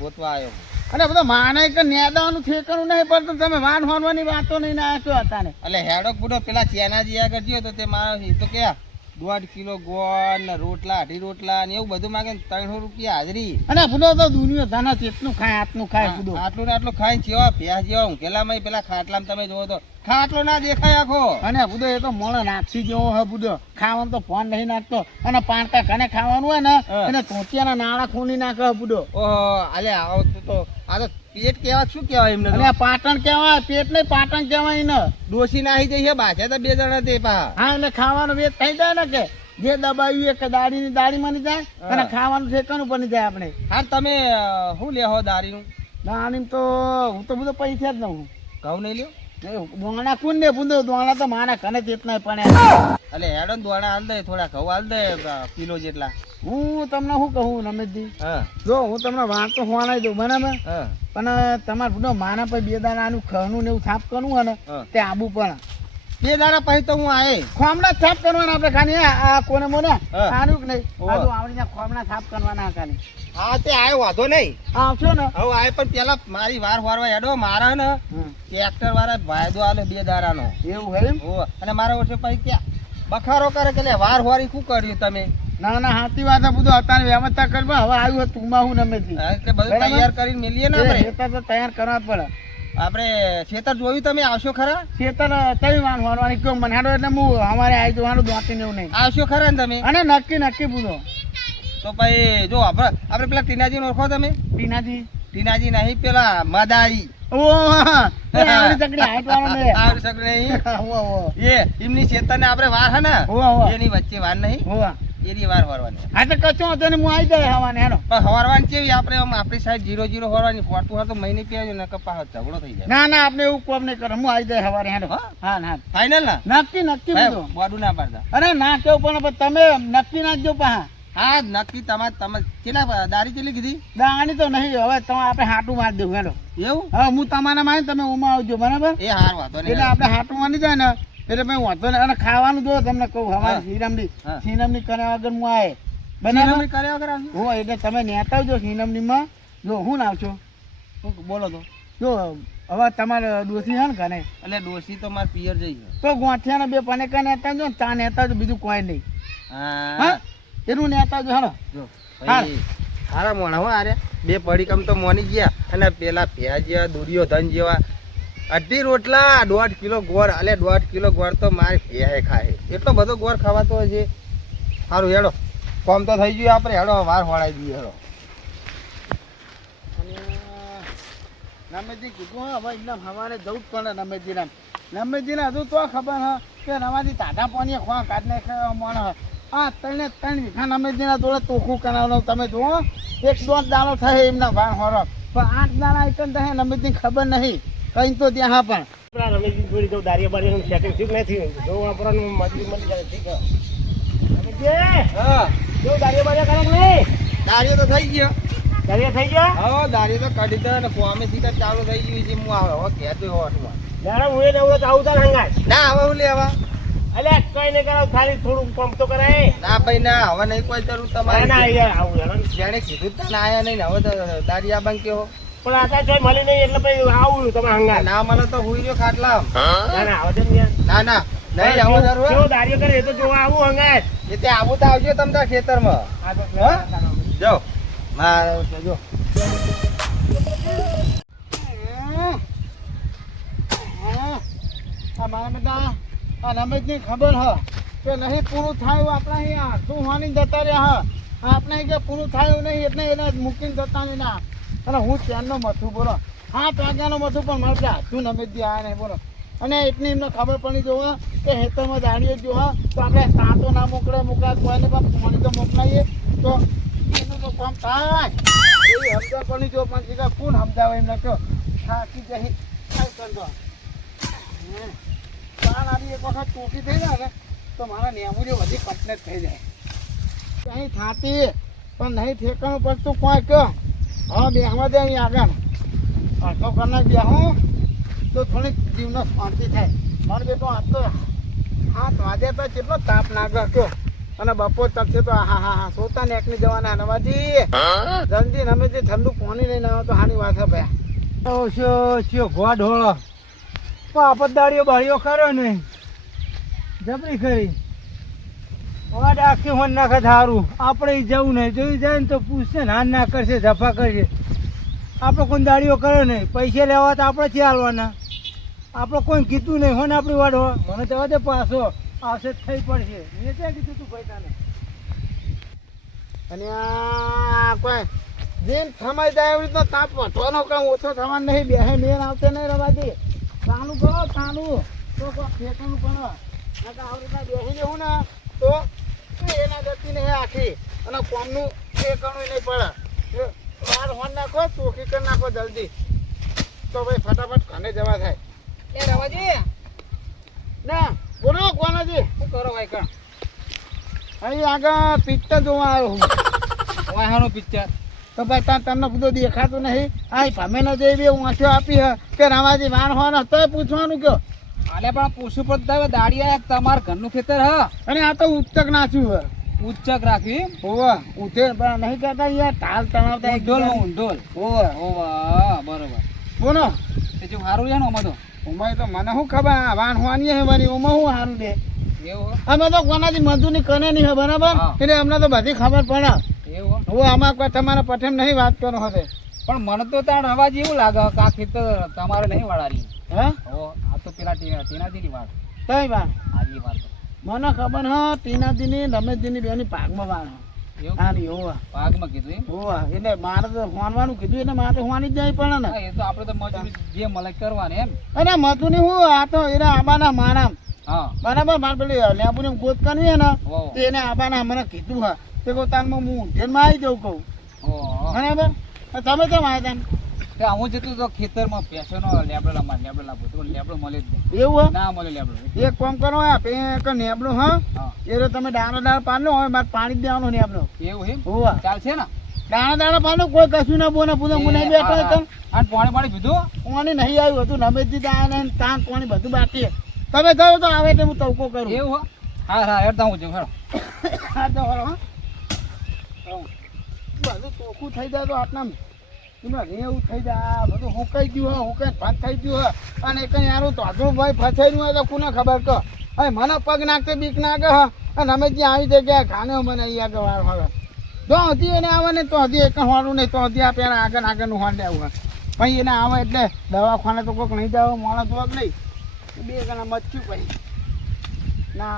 ગોતવા આવ્યો. અને બધા માને કે નેદાવાનું ઠેકાણું નહીં પડતું તમે વાન હોનવાની વાતો નહીં ના છો હતા એટલે હેડો બુડો પેલા ચેનાજી આગળ ગયો તો તે મારો એ તો ક્યાં 1.5 કિલો ગોળ ને રોટલા 2.5 રોટલા ને એવું બધું માગે ને 300 રૂપિયા હાજરી. અને ભૂલો તો દુનિયા ધાના ચેતનું ખાય આટલું ખાય ભૂલો આટલું ને આટલું ખાઈને જેવા ભ્યાસ જેવા ઊંઘેલામાં પેલા ખાટલામાં તમે જોવો તો ખાટલો ના દેખાય આખો. અને ભૂદો એ તો મોણો નાખી જેવો હે ભૂદો ખાવાનું તો ફોન નહીં નાખતો અને પાણકા કને ખાવાનું હોય ને હા. એને તોતિયાના નાળા ખૂની નાખે હે ભૂદો ઓહો અલે આવો તો આ તો પેટ કેવા શું કહેવાય એમને તો? અને આ પાટણ કહેવાય પેટ નહીં પાટણ કહેવાય ને ડોસી નાહી જઈ છે બાછે તો 2 જણા તે પા. હા એટલે ખાવાનું વેચ થઈ જાય ને કે જે દબાવ્યું એ કે દાડીની દાડી બની જાય અને હા. ખાવાનું ઠેકાણું બની જાય આપણે હા તમે શું લેહો દારીનું? દાડીમ તો હું તો બધો પૈસા જ લઉં ઘઉં નહીં લ્યો? દોણા કોણ ને ભૂંદો દોણા તો મારા કને ચેતના પણ અલે હેડો ને દોણા હાલ દે થોડા ઘઉં હાલ દે કિલો જેટલા. હું તમને શું કહું રમેશજી હા જો હું તમને વાંચતો હોવાના દઉં બરાબર હા પણ તમારે ભૂંડો માના પર 2 દાણાનું ખનું ને એવું થાપ કરવું હોય ને હા. તે આબુ પણ 2 દાડા પછી તો હું આયે. ખોમણા થાપ કરવાના આપણે ખાલી આ કોને મોને હા. સારું કે નહીં હોવે. આ તો આવડીને ખોમણા થાપ કરવાના ખાલી હા તે આયો વાંધો નહીં. આવશો ને હવે આય પણ પેલા મારી વાર વારવા હેડો મારા ને ટ્રેક્ટર વાળા વાયદો આલે 2 દાડાનો. એવું હોય એમ હો અને મારા વર્ષે પછી ક્યાં બખારો કરે કે લે વાર વારી શું કર્યું તમે? ના ના સાચી વાત બધું અત્યારે વ્યવસ્થા કરવા હવે આવ્યું તું માં હું નમેથી હા, એટલે બધું બરાબર. તૈયાર કરીને મેલીએ ને આપણે. ખેતર તો તૈયાર કરવા જ પડે આપણે ખેતર જોયું તમે આવશો ખરા? ખેતર કઈ વાન હોરવાની કયો મને હેડો એટલે હું અમારે આવી જવાનું દોતી એવું નહીં આવશો ખરા ને તમે? અને નક્કી નક્કી પૂછો તો પછી જો આપણે પેલા ટીનાજી ઓળખો તમે? ટીનાજી ટીનાજી નહીં પેલા મદારી. ઓ એ આવડી તકડી હાઈટ વાળો ને આવડી શકે નહીં. ઓ ઓ એ એમની ખેતર ને આપણે વાર હે ને ઓ એની વચ્ચે વાર નહીં ઓ એની વાર વારવાની. આ તો કચો હતો ને હું આવી જાય હવાને હેડો પણ હવારવાની કેવી આપણે આમ આપણી સાઈડ 0-0 હોરવાની ફોટું હોય તો મહિને પીવાજો ને કપા ઝઘડો થઈ જાય. ના ના આપણે એવું કોમ નહીં કરો હું આવી જાય હવારે હેડો હા? હા ના ફાઈનલ ના? નક્કી નક્કી ભાઈ, પૂછો બોડું ના પાડતા. અરે ના કેવું પણ તમે નક્કી નાખજો પા હા નક્કી તમે કેટલા દારી કેટલી કીધી? દાણી તો નહીં હવે તમે આપણે હાટું મારી દેવું હેડો એવું? હવે હું તમારા માં તમે ઓમાં આવજો બરાબર એ હાર વાંધો નહીં. એટલે આપણે હાટું માની જાય ને એટલે મેં વાંધો નહીં અને ખાવાનું જો તમને કહું હા. હવારે શ્રીરામની હા. શ્રીરામની કર્યા વગર હું આવે બરાબર બરાબર કર્યા વગર આવજો. હો એટલે તમે નેતા આવજો શ્રીરામનીમાં જો હું નાવશો શું બોલો તો? જો હવે તમારે ડોસી છે ને કને એટલે ડોસી તો મારે પિયર જઈ છે. તો ગોઠિયાના 2 પનેકા નેતા જો ને તા નેતા જો બીજું કોઈ નહીં હા હા એનું નેતા જો હાલો જો હા. ભાઈ હારા મોણા હો આરે 2 પડીકમ તો મોની ગયા અને પેલા પ્યાજિયા દુર્યોધન જેવા 2.5 રોટલા 1.5 કિલો ગોળ અલે 1.5 કિલો ગોળ તો મારે ભેહે ખાય એટલો બધો ગોળ ખાવાતો હોય છે. સારું હેડો કોમ તો થઈ ગયું આપણે હેડો વાર હોળાઈ દઈએ હેડો. નમેજી કીધું હવે એકદમ સવારે જવું જ પડે નમેજીને નમેજીને હજુ તો ખબર હ કે નવાથી તાઢા પાણીએ ખોવા કાઢ નાખે મોણ આ 3 વીઘા નમેજીના જોડે તોખું કરાવવાનું તમે જુઓ 1-2 દાણો થાય એમના ભાર હોરો પણ 8 દાણા આઈટમ થાય નમેજી ખબર નહીં કઈ તો ત્યાં હા પણ પેલા રમેશજી જોડી તો દારિયા બારિયાનું સેટિંગ ઠીક નથી જો આપણને મજૂરી મળી જાય ઠીક રમેશજી હા જો દારિયા બારિયા કરે કે નહીં દાળીઓ તો થઈ ગયો. દારિયા થઈ ગયા હા દાળીઓ તો કાઢી દે ને કોમે સીધા ચાલુ થઈ ગયું છે. હું આવે હવે કહેતો હોય અઠમાં. દાડા હું એ નવરો તો આવું તાર હંગાય ના હવે હું લેવા અલ્યા કઈ નહીં કરાવ ખાલી થોડું પંપ તો કરાય ના ભાઈ ના હવે નહીં કોઈ જરૂર ના તમારે યાર આવું યાર જેને કીધું તને આયા નહીં ને હવે તો દારિયા બંધ કેવો પણ આ કાંઈ મળી નહીં એટલે પછી આવું તમે હંગાય ના મને તો હુઈ રહ્યો ખાટલા ના ના આવે છે યાર ના નહીં આવું જરૂર કેવો દારિયો કરે એ તો જોવા આવું હંગાય એ તે આવું તો આવજો તમે તાર ખેતરમાં આ તો હા? જાઓ મારે જો આ મારા બેટા આ રમેશની ખબર હ કે નહીં પૂરું થાય આપણા અહીંયા તું હોની જતા રહ્યા હ આપણે કે પૂરું થાય નહીં એટલે એને મૂકીને જતા નહીં ના. અને હું ત્યાંનો મથું બોલો 7 વાગ્યાનો મથું પણ મળતા તું નમેજી આવ્યા નહીં બોલો. અને એટલી એમને ખબર પડી જોવા કે હેતરમાં દાડીએ જોવા તો આપણે સાતો ના મોકલાય કોઈને પણ પાણી તો મોકલાઈએ તો એનું તો કામ થાય એવી સમજણ પડી જો પણ શીખા કોણ સમજાવે એમને કહો થાકી જઈ કાંઈ કરતો પાન આવી એક વખત ટોકી થઈ જાય ને તો મારા નેમું બધી કમ્પ્લેટ થઈ જાય અહીં થાતી પણ નહીં ઠેકાણું પડતું કોઈ કહો હવે બેહવા દે અહીં આગળ અડધો કલાક બેહું તો થોડીક જીવનો શાંતિ થાય મારે બેટો આજ તો 7 વાગે તો કેટલો તાપ નાગે કયો અને બપોર તપશે તો હા સોતા નેકની જવાના નવાજી જલ્દી અમે જે ઠંડુ પાણી લઈને આવો તો હાની વાત હે ભાઈ ચિયો ગોડ હો પાપદાડીઓ બાળીઓ ખરો ને જબરી ખરી વાડ આખી હોન નાખે સારું આપણે જવું નહીં જોઈ જાય ને તો પૂછશે ને હાન ના કરશે જફા કરશે આપણે કોઈ દાડીઓ કરે નહીં પૈસા લેવા તો આપણે થી હાલવાના આપણે કોઈ કીધું નહીં હોય ને આપણી વાડ હો મને જવા દે પાછો આવશે થઈ પડશે મેં ક્યાં કીધું તું ભાઈ તને અને આ કોઈ જેમ સમય જાય એવી રીતનો તાપ વધવાનો કામ ઓછો થવાનો નહીં બે મેન આવતે નહીં રવાજી તાનું કરો તાનું તો ફેંકવાનું પણ આવી રીતના બેસી જવું ને તો એના ગતિ નહીં આખી અને કોમનું ફેંકવાનું નહીં પડે વાર હોન નાખો ચોખી કરી નાખો જલ્દી તો ભાઈ ફટાફટ ઘરે જવા થાય એ રવાજી ના બોલો કોનાજી શું કરો ભાઈ કણ અહીં આગળ પિક્ચર જોવા આવ્યો હું વાહાનું પિક્ચર તો ભાઈ ત્યાં તમને બધું દેખાતું નહીં આ ભમેનો જેવી વાંચો આપી હે કે રામાજી વાન હોવાનો તો પૂછવાનું કયો આલે પણ પૂછવું પડતા દાડિયા તમારા ઘરનું ખેતર હ અને આ તો ઉચ્ચક નાખ્યું હે ઉચ્ચક રાખી હોવા ઉઠે પણ નહીં કહેતા યાર ટાલ તણાવતા ઊંધોલ હોવા હોવા બરોબર બોલો એ જો સારું છે ને આમાં તો ઉમાય તો મને શું ખબર વાન હોવાની હે બની ઉમાં શું સારું દે એવું અમે તો કોનાથી મજૂરી કરે નહીં હે બરાબર એટલે અમને તો બધી ખબર પડે એવું હું આમાં કોઈ તમારા પઠેમ નહીં વાત કરો હશે પણ મને તો ત્યાં અવાજ એવું લાગે કે આ ખેતર તમારે નહીં વાળાની હે હો આ તો પેલા ટીનાજીની વાત કઈ વાત આજી વાત મને ખબર હ ટીનાજીની રમેશજીની બેની પાકમાં વાણ એવું હારી હોવા ભાગમાં કીધું એમ હોવા એટલે મારે તો હોનવાનું કીધું એટલે મારે તો હોવાની જ નહીં પડે ને હા, એ તો આપણે તો મજૂરી જે મળે કરવાની એમ અને મથુની હું આ તો એના આબાના માનામ હા બરાબર મારે પેલી લેબુની ગોત કરવી હે ને હો તે એને આબાના મને કીધું હા તે કહું તારમાં હું ઊંધેનમાં આવી જાઉં કહું હો બરાબર તમે કેમ આવ્યા તે હું જતું તો ખેતરમાં પેસોનો લેબડો લાવો તો લેબડો મળે જ નહીં એવું ના મળે લેબડો હે એક કામ કરો એક નેબડો હા હા એ તમે દાણો પાડલો હવે મારે પાણી જ દેવાનું નેબડો એવું એમ હોવા ચાલશે ને દાણો પાડલો કોઈ કશું ના બોને પૂછો હું નહીં બેઠો એકદમ અને પાણી પીધું પાણી નહીં આવ્યું હતું રમેશજી દાયા ને તાન પાણી બધું બાકી તમે જાઓ તો આવે એટલે હું તવકો કરું એવું હો હા હેડતા હું છું હેડો હા તો હરો હા બધું ચોખ્ખું થઈ જાય તો આટલા એમાં એવું થઈ જાય બધું હુકાઈ ગયું હોય હુકાઈ ભાત થઈ ગયું હોય અને કંઈ યારું તોધું ભાઈ ફસાઈ હોય તો કોને ખબર કહો હવે મને પગ નાખતે બીક નાખે હા અને અમે જ્યાં આવી જગ્યાએ ખાને મને અહીંયા આગળ વાર હવે તો હજી એને આવે ને તો હજી એક હોવાનું નહીં તો હજી આ પેલા આગળનું હોન લેવું હોય પછી એને આવે એટલે દવાખાને તો કોઈક નહીં જાવ માણસ જોવા નહીં બે ગણા મચ્યું પછી ના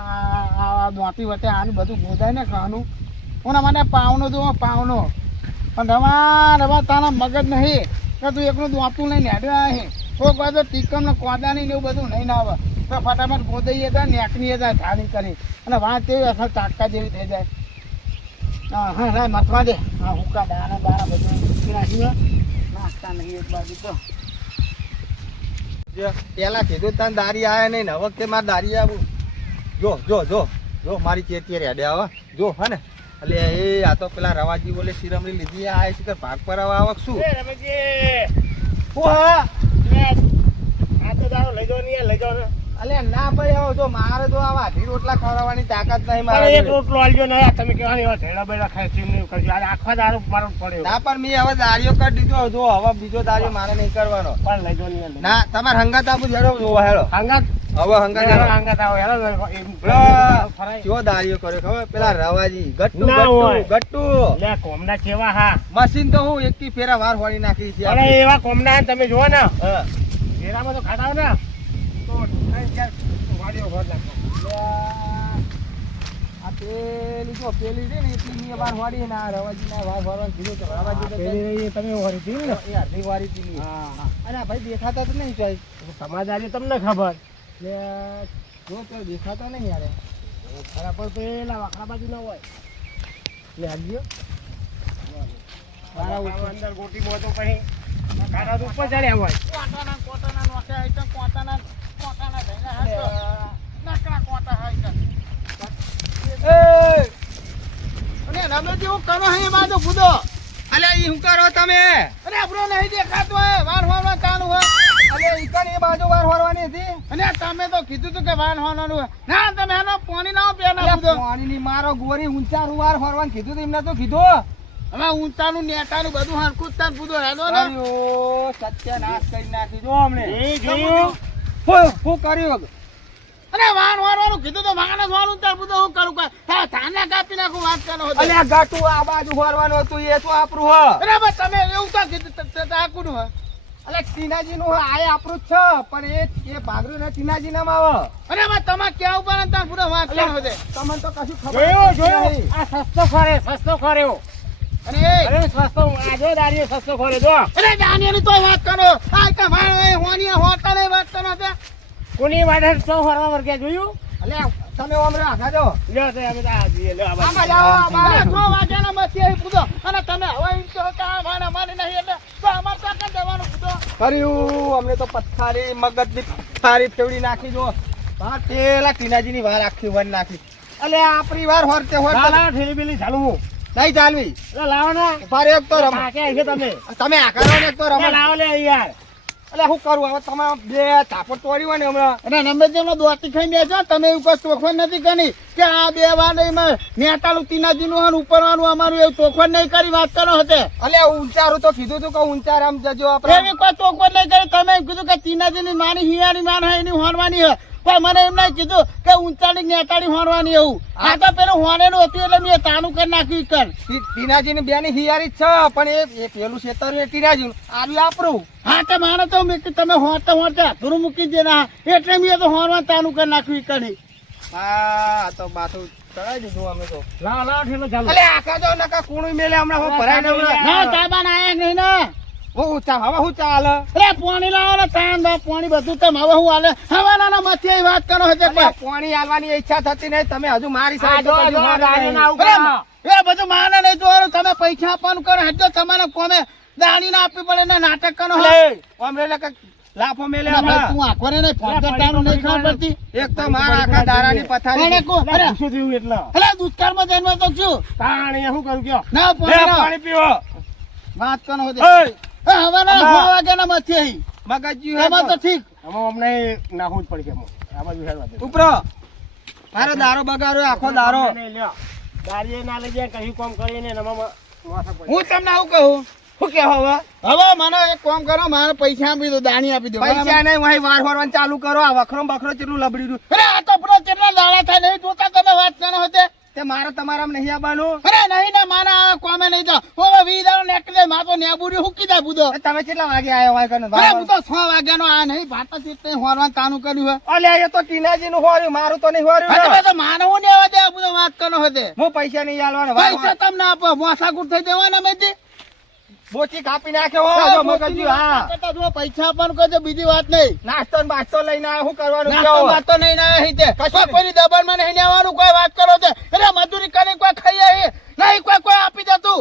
આ દોતી વચ્ચે આનું બધું ગોદાય ને ખાવાનું કોના મને પાવનો જોવો પાવનો પણ રવા તારા મગજ નહીં કે તું એકલું દોતું લઈને હેડ્યો આવે કોઈક વાર તો ટીકમને કોદાની ને એવું બધું નહીં ના આવે તો ફટાફટ ગોદાઈએ હતા નેકની હતા ધારી કરી અને વાત તેવી અસર તાટકા જેવી થઈ જાય હા રાય મથવા દે હા હુક્કા દાણા બાણા બધું મૂકી નાખીએ નાખતા નહીં એક બાજુ તો પેલા કીધું તને દારી આવે નહીં ને હવે વખતે મારે દારી આવું જો મારી ચેતી રેડે આવે જો હે ને એટલે એ આ તો પેલા રવાજી બોલે શિરમણી લીધી આ છે ભાગ પર આવક શું આ તો દારો લઈ જાઓ ને લઈ જાઓ ને અલે ના ભાઈ આવો જો મારે તો આવા અઢી રોટલા ખવડાવવાની તાકાત નહીં અરે મારે એક રોટલો આલજો ને તમે કહેવાની એવા ઢેડા બેડા ખાઈ સીમ નહીં કરજો અરે આખા દારૂ મારો પડ્યો ના પણ મેં હવે દારીઓ કરી દીધો જો હવે બીજો દારીઓ મારે નહીં કરવાનો પણ લઈ જાઓ ને ના તમારે હંગાત આપું હેડો જોવો હેડો હંગાત હવે હંગાત હેડો. હંગાત આવો હેલો પેલા કેવો દારીઓ કર્યો ખબર પેલા રવાજી ગટ્ટુ ના હોય. ગટ્ટુ લે કોમના કેવા હા મશીન તો હું એકી ફેરા વાર વાળી નાખી છે અરે એવા કોમના તમે જુઓ ને હા. ફેરામાં તો ખાતા ને તો ત્રણ ચાર વાડીઓ ઘર નાખો આ પેલી જો પેલી છે ને એટલી વાર વાળી ને આ રવાજીના વાર વારવાનું કીધું તો રવાજી તો પેલી તમે વારી હતી ને એ અડધી વારી પીલી. હા અને આ ભાઈ દેખાતા તો નહીં ચોઈ. સમાધારી તમને ખબર એટલે જો તો દેખાતો નહીં યાર. ખરા પણ પેલા વાખડા બાજુ ના હોય એટલે હજ્યો મારા અંદર ગોટી મોતો પછી ખાડા તો ઉપર ચડ્યા હોય કોટાના નોખે આવી તો કોટાના થઈને હાચો. નકરા કોટા હાઈ કર. અને રમે જેવું કરો હે એ બાજુ કૂદો. અલે ઈ શું કરો તમે? અરે આપણો નહીં દેખાતો હોય વાર વારવા કાનું હોય. અલે ઈ કણ એ બાજુ વાર વારવાની હતી. અને તમે તો કીધું તું કે વાન હોવાનું હોય. ના તમે એનો પાણી ના પેના અલે કૂદો. પાણીની મારો ગોરી ઊંચાનું વાર વારવાનું કીધું તો એમને તો કીધું. હવે ઊંચાનું નેટાનું બધું હરખું જ તાન કૂદો હેડો ને. અરે સત્યનાશ કરી નાખી જો અમને. એ જોયું શું કર્યું? અરે વાન વારવાનું કીધું તો વાન જ વાળું તાર બધું હું કરું કઈ. હા થાને કાપી નાખું વાત કરો હતો. અલે આ ગાટું આ બાજુ વારવાનું હતું એ તો આપણું હ. અરે બસ તમે એવું તો કીધું આકુનું હોય. અલે ટીનાજી નું આ આપણું જ છે પણ એ ભાગરું ને ટીનાજી નામ આવે. અરે બસ તમે ક્યાં ઉપર ને તાર પૂરો વાત કરો હતો. તમને તો કશું ખબર જોયું નથી. જોયું આ સસ્તો ખરે સસ્તો ખર્યો અને એ અરે સસ્તો આ જો દાડીએ સસ્તો ખરે જો અરે જાનિયાની તો વાત કરો. આ કે ભાઈ એ હોની હોટાને વાત કરો તે. કોની વાડે તો ફરવા વર્ગ્યા જોયું અલે તમે ઓમરે આગા જો. લ્યો તો અમે તો આ જઈએ લ્યો આ બાજુ. આમાં જાઓ, આમાં. અરે 6 વાગ્યાના મથી આવી પૂછો અને તમે હવે એમ કહો કે આ માને માને નહીં એટલે તો અમાર કાકા જવાનું પૂછો. કર્યું અમને તો પથ્થારી મગજની પથ્થારી ફેવડી નાખી જો. હા પેલા ટીનાજીની વાર આખી વન નાખી. અલે આપણી વાર હોરતે લાવ, હોરતે લાવ, ઠેલી પેલી ચાલુ હું નહીં ચાલવી. એટલે લાવો ને ફારે એક તો રમ. કાકે આવી છે તમે તમે આકારો ને એક તો રમ. એટલે લાવો લે યાર અલે શું કરું હવે તમે બે થાપડ તોડી હોય ને હમણાં. અને નંબરજેનો દોતી ખાઈ બેસો તમે એવું કશું ચોખવટ નથી કરી કે આ બે વાડેમાં નેટાળું તીનાજીનું અને ઉપરવાનું અમારું એવું ચોખવટ નહીં કરી વાત કરો હતે. અલે ઊંચારું તો કીધું તું કે ઊંચા રામ જજો આપણે. એવી કોઈ ચોખવટ નહીં કરી તમે એમ કીધું કે તીનાજીની માની હિયાની માન હોય એની હોનવાની હોય. કોઈ મને એમ નહીં કીધું કે ઊંચાની નેટાળી હોનવાની એવું. આ તો પેલું હોનેનું હતું એટલે મેં તાનું કરી નાખ્યું કર. ટીનાજીની બેની હિયારી જ છે પણ એ પેલું શેતર એ ટીનાજીનું આવ્યું આપણું. હા તો મારે તો મેં કીધું તમે હોતા ધૂરું મૂકી દે ના એટલે મેં તો હોનવા તાનું કરી નાખ્યું કરી. હા તો બાથું ચડાવી દીધું અમે તો. લાવો લાવો ઠેલો ચાલુ અલે આખા જો નકા કુણું મેલે હમણાં હું ભરાય ને હમણાં. ના તાબાન આયા નહીં ને. હું ઊંચા હવે હું ચાલે. અરે પાણી લાવો ને તાન દો પાણી બધું તમે હવે હું હાલે હવાના મથી વાત કરો હતે અલે પાણી આલવાની ઈચ્છા થતી નહીં તમે હજુ મારી આ સાઈડ જો તો જો કશું મારી દાડીને નહીં. આવું કરો. એ બધું માને નહીં જોવાનું તમે પૈસા આપવાનું કરો હજો તમારે કોમે દાણી ના આપવી પડે ને નાટક કરો અલે ઓમરે લે કાંઈક લાફો મેલે હમણાં. તું આખોને નહીં ફોન કરતાનું નહીં ખબર પડતી. એક તો મારા આખા દારાની પથારી. અરે કો અરે શું થયું એટલે અરે દુષ્કાળમાં જન્મ તો છું તાણી શું કરું કયો ના લે પાણી લાવો. પાણી પીવો. વાત કરો હતે ઓય હવાના 6 વાગ્યાના મથી આવી મગજ્યું એમાં તો હે ઠીક. આમાં અમને નાખવું જ પડશે આ બાજુ હેડવા દે. ઉપરો મારો દારો બગાડ્યો આખો દારો. નહીં, લ્યો. દાડીએ ના લઈ જાય કશું કામ કરીને ને આમાં માથા પડે. હું તમને આવું કહું શું કે હવે હવે મને એક કામ કરો મારે પૈસા આપી દો દાણી આપી દો પૈસા નહીં વહી વાર વારવાનું ચાલુ કરો. આ વખરો બખરો કેટલું લબડી રહ્યું. અરે આ તો પેલો કેટલા દાડા થાય નહીં જોતા તમે વાત કરો હતે. તે મારા તમારા નહીં આવવાનું. અરે નહીં ને માના કોમે નહીં તો હવે 20 દાડો નીકળે માં તો નેબુરી હુકી દે બુદો. તમે કેટલા વાગે આવ્યો હોય કને? અરે હું તો 6 વાગ્યાનો આ નહીં ભાતા ચીતે હોરવાન તાનું કર્યું હે. અલે એ તો ટીનાજી નું હોર્યું મારું તો નહીં અરે હોર્યું. તમે તો માનવું ને આવા દે આ બધો વાત કરો હતે. હું પૈસા નહીં આલવાના. પૈસા તમને આપો મોસાકુટ થઈ દેવાના મેથી. બોચી કાપી નાખ્યો હો. જો મગજ્યું. હા જો પૈસા આપવાનું કહો બીજી વાત નહીં. નાસ્તો ને બાસ્તો લઈને આવ્યો. શું કરવાનું નાસ્તો કહો? બાસ્તો નહીં ના અહીં તે. કશું કોઈ કોઈની દબાણમાં નહીં લેવાનું કોઈ વાત કરો તે. અરે મજૂરી કરીને કોઈ ખાઈ આવી નહીં કોઈ આપી દેતું.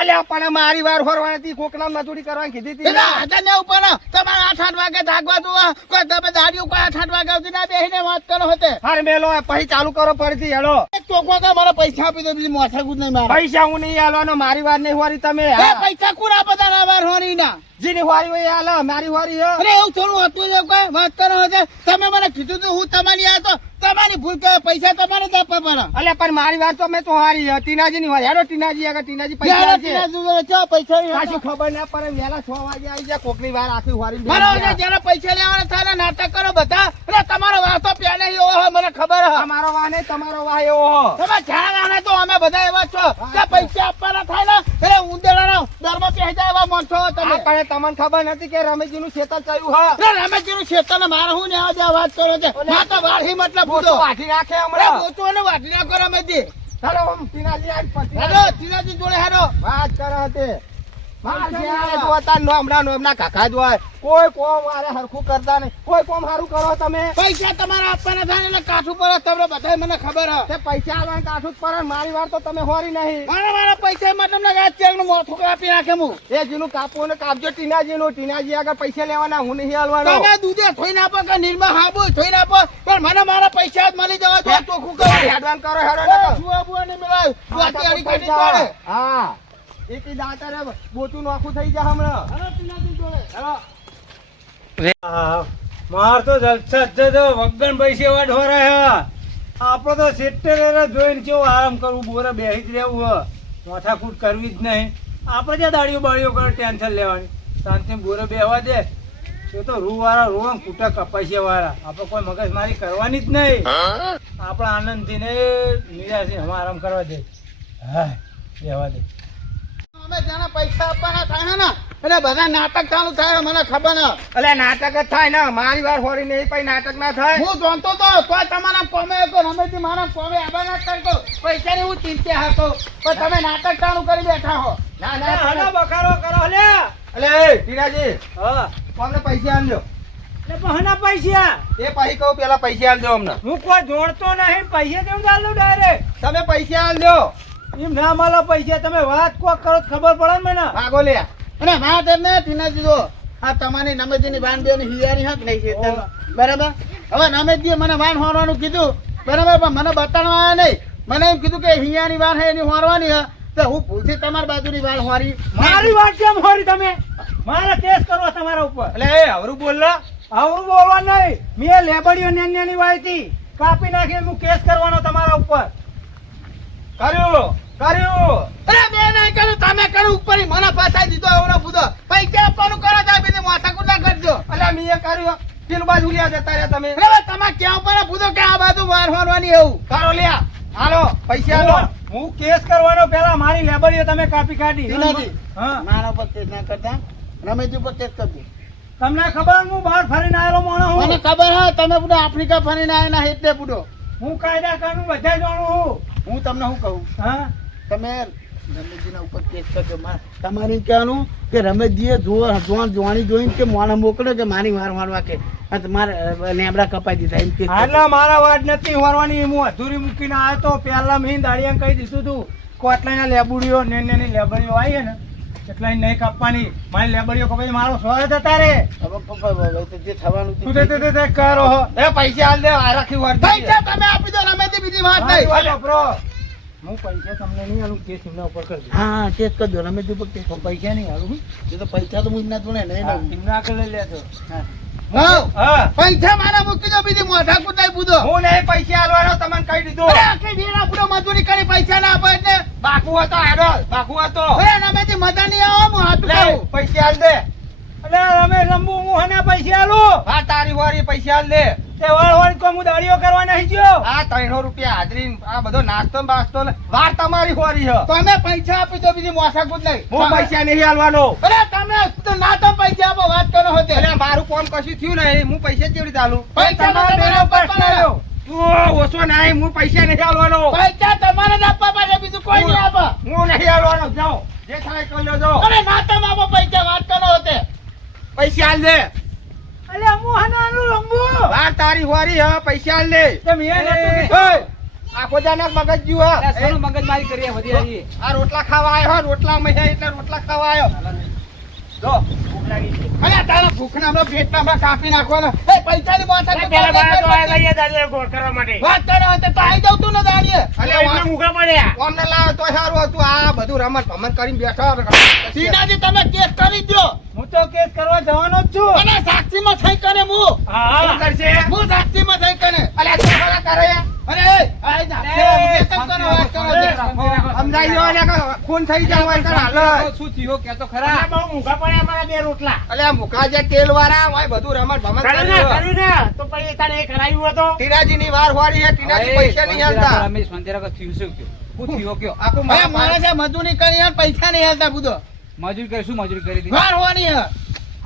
અલ્યા પણ મારી વાર હોરવાની હતી. કોકના મજૂરી કરવાની કીધી હતી. એના હાથે ને ઉપર તમારે 8 વાગે જાગવા જોવા કોઈ તમે દાડીઓ કોઈ 8 વાગે આવતી ના બેહીને વાત કરો હતે. હાર મેલો પછી ચાલુ કરો ફરીથી હેલો. એક ચોખ્ખો કે મારા પૈસા આપી દો બીજી મોસાકુટ નહીં મારે. પૈસા હું નહીં આલવાનો. મારી વાર નહીં હોરી તમે. એ પૈસા કોણ આપે તારા વાર હોની ના. જેની હોરી હોય એ આલો. મારી હોરી હે. અરે એવું થોડું હતું છે કોઈ વાત કરો હતે. તમે મને કીધું તું હું તમારી આ તો તમારી ભૂલ કે પૈસા તમારે જ આપવા પડે. અલ્યા પણ મારી વાર તો મેં તો હારી હે. ટીનાજી ની હોરી. હેડો ટીનાજી આગળ. ટીનાજી પૈસા યાર આપજે. તીના જોડે છે પૈસા નહીં કાશું આપવા. ખબર ના પડે. વહેલા 6 વાગે આવી જાય. કોકની વાર આખી હોરી બરાબર છે જ્યારે પૈસા લેવાના થાય ને નાટક કરો બધા. અરે તમારો વાતો પ્યાને એવો હોય મને ખબર હે. તમારો વાહ નહીં તમારો વાહ એવો હો. તમે જાણવાના તો અમે બધા એવા છો કે પૈસા આપવાના થાય ને અરે ઉંદેડાના દરમાં પહેરી જાય એવા માણસો તમે આ પણ તમને ખબર નથી કે રમેશજીનું ખેતર ચાલ્યું હા અરે રમેશજીનું શેતાને મારે હું ને આ વાત કરો છે ના તો વાળી મતલબ બોતો વાઢી નાખે અરે હમણાં બોચો ને વાટી નાખો રમેશજી ચાલો આમ ટીનાજી આજ પછી હેડો ટીનાજી જોડે હેડો વાત કરે તે માર જે આ જોતા નોમના કાકા જ હોય કોઈ કોમ વારે હરખું કરતા નહીં કોઈ કોમ સારું કરો તમે પૈસા તમારા આપવાના થાય એટલે કાઠું પર તમને બધાય મને ખબર હ તે પૈસા આવવાનું કાઠું જ પડે મારી વાર તો તમે હોરી નહીં મારા પૈસા માટે તમને આ ચેકનું મોથું કાપી નાખે હું એ જેનું કાપવું ને કાપજો ટીનાજી આગળ પૈસા લેવાના હું નહીં હાલવાનો તમે દૂધે થોઈ નાખો કે નિર્મા હાબુ થોઈ નાખો પણ મને મારા પૈસા જ મળી જવા તો ચોખ્ખું કરો હેડવાન કરો હેડો અરે સુવા બુવા ને મિલાય વાતી આડી કાઢી જોડે હા એકી દાંતરે બોચું નોખું થઈ જાય હમણાં હેડો ટીનાજી જોડે હેડો માર તો જલસા જ છે વગન પૈસે વાટ હો રહ્યા આપડે તો સેટેરે જોઈને કેવું આરામ કરવું બોરે બેહી જ રહેવું હ માથાકૂટ કરવી જ નહીં આપણે જ્યાં દાડીઓ બાળીઓ કરે ટેન્શન લેવાની શાંતિ બોરે બેહવા દે એ તો રૂ વાળા રૂ કૂટા કપાસિયા વાળા આપણે કોઈ મગજમારી કરવાની જ નહીં આપણે આનંદથી ને નિરાશથી અમે આરામ કરવા દે હા બેહવા દે અમે જાણે પૈસા આપવાના થાય ને એટલે બધા નાટક ચાલુ થાય મને ખબર ન અલે નાટક જ થાય ને મારી વાર હોરી નહીં પછી નાટક ના થાય હું જાણતો તો તોય તમારા કોમે હતો રમેશજી મારા કોમે આવા ના કરતો પૈસાની હું ચિંતા હતો પણ તમે નાટક ચાલુ કરી બેઠા હો ના હલો ના બખારો કરો લે અલે ટીનાજી હા અમને પૈસા આલજો એટલે પહના પૈસા એ પછી કહું પેલા પૈસા આલજો અમને હું કોઈ જોડતો નહીં પૈસા કેમ ચાલુ ડાયરેક્ટ તમે પૈસા આલજો એમ ના મળે પૈસા તમે વાત કોક કરો તો ખબર પડે ને મને ભાગો લે અને વાત એમ ને ટીનાજી જો આ તમારી નમેજીની વાન બેની હિયારી હક નહીં છે તમે. બરાબર હવે નમેજીએ મને વાન હોરવાનું કીધું બરાબર પણ મને બતાડવા આવ્યા નહીં મને એમ કીધું કે હિયાની વાન હે એની હોરવાની હે તો હું ભૂલથી તમારી બાજુની વાન હોરી મારી વાત કેમ હોરી તમે મારા કેસ કરો તમારા ઉપર એટલે એ હવરું બોલ ને આવરું બોલવા નહીં મેં લેબડીઓ નેની વાયતી કાપી નાખી હું કેસ કરવાનો તમારા ઉપર કર્યું કર્યું અરે બે નહીં કર્યું તમે કર્યું ઉપર મને ફસાઈ દીધો એવડો બુધો પૈસા આપવાનું કરો તો બીજી માથા કુટા કરજો અલે મીએ કર્યું પેલું બાજુ લ્યા જતા રહ્યા તમે બરાબર તમે ક્યાં ઉપર બુધો કે આ બાજુ વાન હોરવાની એવું કરો લ્યા હાલો પૈસા આલો હું કેસ કરવાનો પેલા મારી લેબડીઓ તમે કાપી કાઢી ટીનાજી હા મારા ઉપર કેસ ના કરતા રમેશજી ઉપર કેસ કરજો તમને ખબર હું બહાર ફરીને આવેલો માણસ મને હું ખબર હા તમે બધો આફ્રિકા ફરીને આવેલા એટલે બુડો હું કાયદા કાનૂન બધા જાણું હું તમને શું કહું છું હા તમે રમેશજીના ઉપર કેસ કરજો તમારે એમ કહેવાનું કે રમેશજીએ જોવાની જોઈને કે મોણા મોકલ્યો કે મારી વાર મારવા કે તમારે લેબડા કપાઈ દીધા એમ કે એટલે મારા વાત નથી હોરવાની હું અધૂરી મૂકીને આવ્યો તો પહેલા મેં દાડિયા કહી દીધું તું કોટલાના લેબુડીઓ નેની લેબડીઓ આવી ને એટલે નહીં કાપવાની મારી લેબડીઓ કપાઈ મારો સ્વાગત હતા રે જે થવાનું તું તે કરો હો એ પૈસા આલ દે આ રાખી વાર પૈસા તમે આપી દો રમેશજી બીજી વાત નહીં હું પૈસા તમને નહીં આલું કેસ એમના ઉપર કરજો હા કેસ કરજો રમેશજી ઉપર કેસ પૈસા નહીં આલું એ તો પૈસા તો હું ના જોડે નહીં એમના આગળ લઈ લેતો હા હા પૈસા મારા મૂકી દો બીજી મોઢા કુટાઈ બુધો હું નહીં પૈસા આલવાનો તમને કહી દીધું અરે આખી વેરા પૂરો મજૂરી કરી પૈસા ના આપે એટલે બાકુ હતો હેડો બાકુ હતો અરે રમેશજી મજા નહીં આવો હું હાથ લે ઉઠાવું પૈસા આલ દે એટલે રમેશ લંબુ હું હને પૈસા આલું હા તારી વારી પૈસા આલ દે તે વાળ કો હું દાડીઓ કરવા નહીં ગયો આ 300 રૂપિયા હાજરી આ બધો નાસ્તો બાસ્તો વાર તમારી હોરી છે તમે પૈસા આપી દો બીજી મોસા કુદ નહીં હું પૈસા નહીં આલવાનો અરે તમે તો ના તો પૈસા આપો વાત કરો હોતે એટલે મારું કોમ કશું થયું નહીં હું પૈસા કેવી રીતે આલું પૈસા તમારા બેનો પ્રશ્ન રહ્યો. તું ઓછો નહીં હું પૈસા નહીં આલવાનો પૈસા તમારે જ આપવા પડે બીજું કોઈ નહીં આપે હું નહીં આલવાનો જાઓ જે થાય કરી લો જાઓ અરે ના તમે આપો પૈસા વાત કરો હોતે પૈસા આલ દે અલે હું હને આલું લંબુ વાર તારી હોરી હે પૈસા આલ દે તે મેં નતું કીધું. ઓય, આખો જાનક મગજ જુઓ મગજમારી કરીએ વધી આવી આ રોટલા ખાવા આવ્યો હો, રોટલા મહ્યા એટલે રોટલા ખાવા આવ્યો જો ભૂખ લાગી છે. અરે તારા ભૂખના હમણાં પેટના હમણાં કાપી નાખવાના એ પૈસાની મોસા તે પેલા બાળા તો આવ્યા છીએ દાડીઓ ગોળ કરવા માટે વાત કરો હોતે તો આવી જાવ તું ને દાડીએ અલે એટલે મૂકા પડ્યા અમને લાવ તો સારું હતું આ બધું રમત ભમત કરીને બેઠો સીનાજી તમે કેસ કરી દો હું તો કેસ કરવા જવાનો જ છું અને સાક્ષીમાં સહી કરે હું હા શું કરશે હું સાક્ષીમાં સહી કરે અલે તું ખરા કરે અરે આઈ સમજાઈ ગયો ને કે ખૂન થઈ જાય હોય તો હાલ શું થયું કે તો ખરા ખરા બહુ મૂકા પડ્યા મારા બે રોટલા અલે આ મુકા જે તેલ વાળા હોય બધું રમત ભમત કર્યું ને તો પછી તારે એ કરાયું હતો ટીનાજી ની વાર હોરી હે ટીનાજી પૈસા નહીં આલતા રમેશ મંદિર થયું શું શું થયું કયો? આખું ભાઈ મારા માણસે મજૂરી કરી યાર, પૈસા નહીં હાલતા બુધો મજૂરી કરી, શું મજૂરી કરી હતી? વાર હોવાની હે.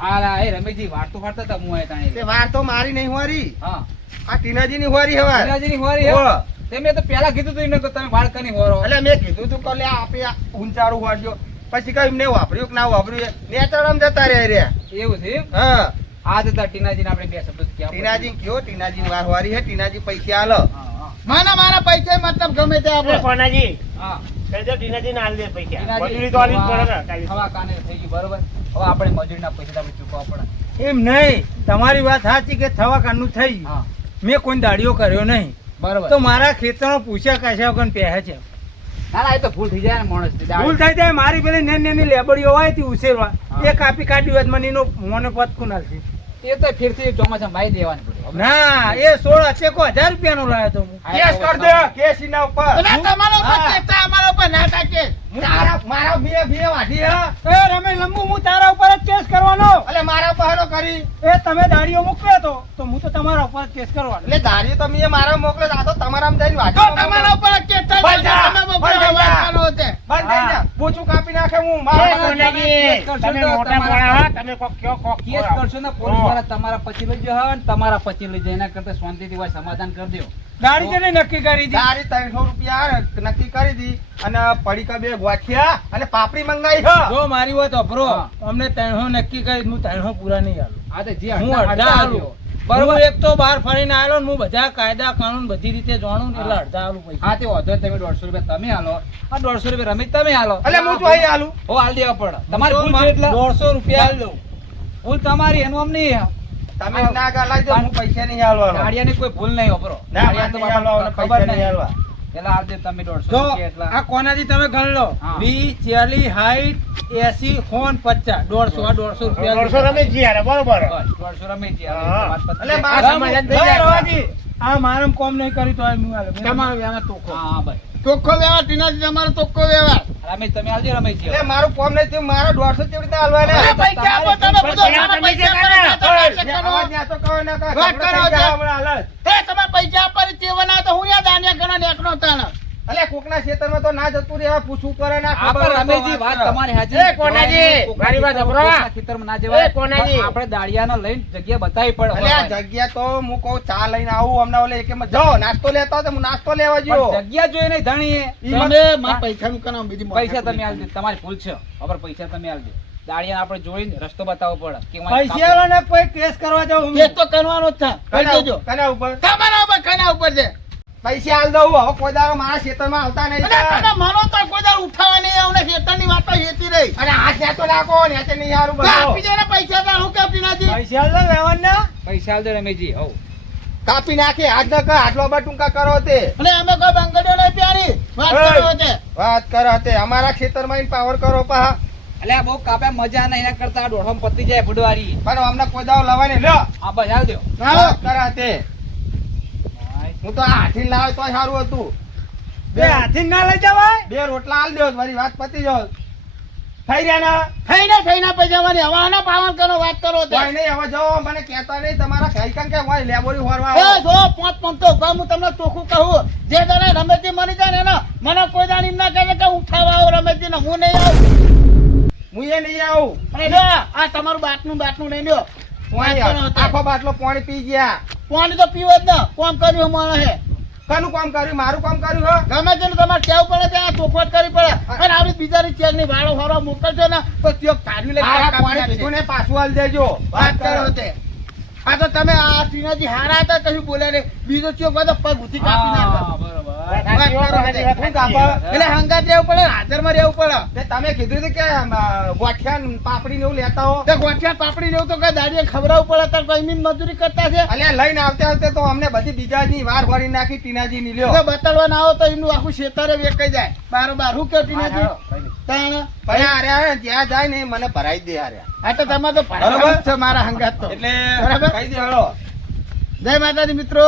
હાલા, એ રમેશજી વાર્તો વાર્તા હતા હું આયા તાણી. તે વાર તો મારી નહીં હોરી, હા. આ ટીનાજીની હોરી હવે. ટીનાજીની હોરી હે? ઓહ. તે મેં તો પહેલા કીધું તું એમને કે તમે વાળ કની હોરો. એટલે મેં કીધું તું કે લે આપે આ ઊંચારું વાળજો, પછી કઈ એમને વાપર્યું કે ના વાપર્યું નેચરમ જતા રે. એવું છે એમ? હા, આ જતા ટીનાજીને આપણે બે શબ્દ કહેવા પડે. ટીનાજી કયો, ટીનાજી વાર હોરી હે, ટીનાજી પૈસા આલો. હા, હા. મારા પૈસા મતલબ ગમે તે એ આપણે કોનાજી હા. કહી દો ટીનાજીને આલી દે પૈસા. ટીનાજી, મજૂરી તો આલી જ પડે ને કાલે. હવા કાને થઈ ગઈ બરોબર. હવે આપણે મજૂરીના પૈસા આપણે ચૂકવવા પડે. એમ નહીં, તમારી વાત સાચી કે થવા કારનું થઈ ગયું. હા, મેં કોઈ દાડીઓ કર્યો નહીં, બરોબર. તો મારા ખેતરો પૂછ્યા કશા વગર પહેરે છે. ના ના, એ તો ભૂલ થઈ જાય ને માણસની. ભૂલ થઈ જાય. મારી પેલી નાની લેબડીઓ હોય તે ઉછેરવા, હા. એ કાપી કાઢી હોય તો મને એનો મને પતકું નાખશે. એ તો ફેરથી ચોમાસા ભાઈ દેવાની પડે. ના, એ 16 ચેકો 1000 રૂપિયાનો લાવ્યો તો હું. કેસ કર દે, કેસ એના ઉપર. ના, તમારા ઉપર હા. કેતા અમારા ઉપર ના તાકે. મારા બે વાઢી હે. એ રમેશ લંબુ, હું તારા ઉપર જ કેસ કરવાનો. એટલે મારા ઉપર હારો કરી. એ તમે દાડીઓ મોકલ્યો તો હું તો તમારા ઉપર જ કેસ કરવાનો. એટલે ધારી તો મેં મારા મોકલે, આ તો તમારામાં જઈને તો વાઢી તમારા ઉપર જ કેતા બંધ જા, તમે બંધ બપોરે જા. વાત કરો તે. બંધ થઈ જા. પૂછું કાપી નાખે હું એ મારા કોનાજી, કરશો તમે તો મોટા તમારા- મોણા હો, તમે કોક કયો કોક કેસ કરો. કરશો ને પોલીસ વાળા તમારા પછી લઈ જાય ને તમારા પછી લઈ જાય. એના કરતા શાંતિથી હોય સમાધાન કરી દો. ગાડી કેને નક્કી કરી હતી? ધારી 300 રૂપિયા નક્કી કરી દી અને પડીકા બે ગોઠિયા અને પાપડી મંગાઈ હે. જો મારી વાત અભરો, હા. અમને 300 નક્કી કરી, હું 300 પૂરા નહીં આલું. આ તો જે હું અડધા- અડધા અડધા આલું. આલ્યો. બરોબર, એક તો બહાર ફરીને આવેલો ને હું બધા કાયદા કાનૂન બધી રીતે જાણું ને એટલે હા. અડધા આલું પૈસા. હા, તે વાંધો નહીં. તમે 150 રૂપિયા તમે આલો, આ 150 રૂપિયા રમેશ તમે આલો. એટલે હું જો અહીં આલું. હો, હાલ દેવા પડે. તમારી તો ભૂલ છે એટલે 150 રૂપિયા આલી દઉં. ભૂલ તમારી, એનું આમ નહીં. તમે ના ગાલાઈ દો, હું પૈસા નહીં આલવાનો. ગાડિયાની કોઈ ભૂલ નહીં વાપરો. ના, ગાડિયા તો નહીં આલવાનો, ખબર પૈસા નહીં નહીં. આલવા. પેલા હાલ દે તમે 150 જો રૂપિયા એટલા. આ કોનાથી તમે ગણ લો, હા. 20, 40, 60, 80, 50, 150 રૂપિયા 150 રમેશજી હારે, બરોબર. બસ, 150 રમેશજી આલે. હા. વાત પતી એટલે જાય. મારા આ સમાધાન ભાઈ થઈ જાય. રવાજી, આ મારામાં કોમ નહીં કરી તો હું આલું. તમારો વ્યવહાર ચોખ્ખો. હા, હા, ભાઈ. ચોખ્ખો વ્યવહાર ટીનાજી, તમારો ચોખ્ખો વ્યવહાર. રમેશ તમે આવજો રમેશજી. એટલે મારું કોમ નહીં થયું, મારા 150 કેવી રીતે આલવાના? અરે પૈસા આપો તમે બધો, મારા પૈસા આપો, તમે વાત ને કરો. અવાજ ન્યા તો કહો ના કહો. વાત કરો, ઝઘડો થઈ જાય હમણાં હાલત. એ તમારે પૈસા આપવાની ચેવના તો હું યાદ દાનિયા ઘણા નેકનો તાણા. અલ્યા કોકના ખેતરમાં તો ના જતું રહેવા, પૂછવું કરે ના આ ખબર પણ હોય તો રમેશજી વાત કરો. તમારી હાચી. એ કોનાજી, કોકના મારી વાત ખેતરમાં- સાંભળો. કોકના ખેતરમાં ના જવાય. એ કોનાજી. પણ આપણે દાળિયાનો લઈને જગ્યા બતાવી પડે. અલ્યા જગ્યા તો હું કહું ચા લઈને આવું હમણાં ઓલે એકેમાં જાઓ નાસ્તો લેતા હોય તો હું નાસ્તો લેવા ગયો. પણ જગ્યા જોઈ નહીં ધણીએ. તમે મારા પૈસાનું કરો, બીજી પૈસા તમે આલ દે. તમારી ભૂલ છે. ખબર પૈસા તમે આલ દે. દાળિયાને આપણે જોઈને રસ્તો બતાવવો પડે કે વાંહે પૈસા આલો ને કોઈ કેસ કરવા જાવ કેસ તો કરવાનો જ છે. કરી દેજો. કના ઉપર તમારા ઉપર કના ઉપર છે. પૈસા આલ દઉં હવે કોઈ દાડો મારા ખેતરમાં આવતા નહીં. અને તમે મનો તો કોઈ દાડો ઉઠાવા નહીં આવને, ખેતરની વાતો હેતી રહી. અને હાથ નેતો નાખો નેચે નહીં હારું તો બધું. આપી દો ને પૈસા તો હું કેમ ટીનાજી? પૈસા આલો વ્યવહારના. પૈસા આલ દે રમેશજી. હો. કાપી નાખે હાથ ન કર આટલો બા ટૂંકા કરો તે અને અમે કોઈ બંગડીઓ નહીં પ્યારી વાત ઓય. કરો તે. વાત કરો તે અમારા ખેતરમાં ઈને પાવર કરો પા. અલ્યા બહુ કાપ્યા મજા નહીં. એના કરતા દોઢમ પતી જાય ફૂડવારી. પણ અમને કોઈ દાડો લવાને લ્યો હા, બસ આલ દો. વાત કરા તે હું તો આ હાથી લાવે તો સારું હતું. બે હાથી ના લઈ જવાય. બે રોટલા આલ દો મારી વાત પતી જાય. થઈ રહ્યા ને થઈને પૈસા વાળી હવાના પાવન કરો વાત કરો તે. કોઈ નહીં હવે જો મને કહેતા નહીં તમારા ખાઈ કાંઈ કે હોય લેબોરી હોરવા એ આવો. જો પાંચ પાંચ તો ઉભા હું તમને ચોખ્ખું કહું, જે તને રમેશજી મળી જાય ને એનો મને કોઈ દાડી એમ ના કહે કે ઉઠાવા આવો રમેશજી ને હું નહીં આવું. હું એ નહીં આવું. અને જો આ તમારું બાટનું નહીં લ્યો. પાણી વાત કરો તે. આખો બાટલો પાણી પી ગયા. પાણી તો પીવો જ ને, કોમ કર્યું માણસ હે. કનું કામ કર્યું મારું કામ કર્યું હો. ગમે તેનું તમારે કેવું પડે ત્યાં ચોખવટ કરવી પડે. અને આવી બીજાની ચેક ની વાળો વાળો મોકલજો ને તો ચોક કાઢી લઈ આ પાણી પીધું ને પાછું આલ દેજો. વાત કરો તે. આ તો તમે આ ટીનાજી હારા હતા કશું બોલ્યા નહીં, બીજો ચોક બધો પગ ઉધી કાપી નાખો. હા, બરોબર. વાત કરો તે. હું કાપા? એટલે હંગાત રહેવું પડે, હાજરમાં રહેવું પડે. તે તમે કીધું હતું કે ગોઠિયા ને પાપડી ને એવું લેતા હો. તે ગોઠિયા પાપડી લેવું તો કઈ દાડીએ ખવડાવવું પડે તો કોઈ એમની મજૂરી કરતા છે. અલ્યા લઈને આવતે તો અમને બધી બીજાની વાર ભરી નાખી ટીનાજી ની લ્યો. એટલે બતાડવા ના આવો તો એમનું આખું ખેતરે વેચાઈ જાય. બારોબાર હું કેવું ટીનાજી? તાણે. પણ આ રહ્યા ને જ્યાં જાય ને એ મને ભરાઈ દે આ રહ્યા. આ તો તમારે તો ભરાવાનું જ છે મારા હંગાત તો. એટલે બરાબર. કહી દે હળો. જય માતાજી મિત્રો,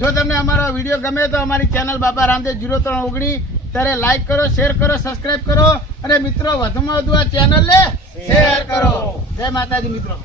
જો તમને અમારો વિડીયો ગમે તો અમારી ચેનલ બાબા રામદેવ 0319 ત્યારે લાઈક કરો, શેર કરો, સબસ્ક્રાઇબ કરો અને મિત્રો વધુમાં વધુ આ ચેનલ ને શેર કરો. જય માતાજી મિત્રો.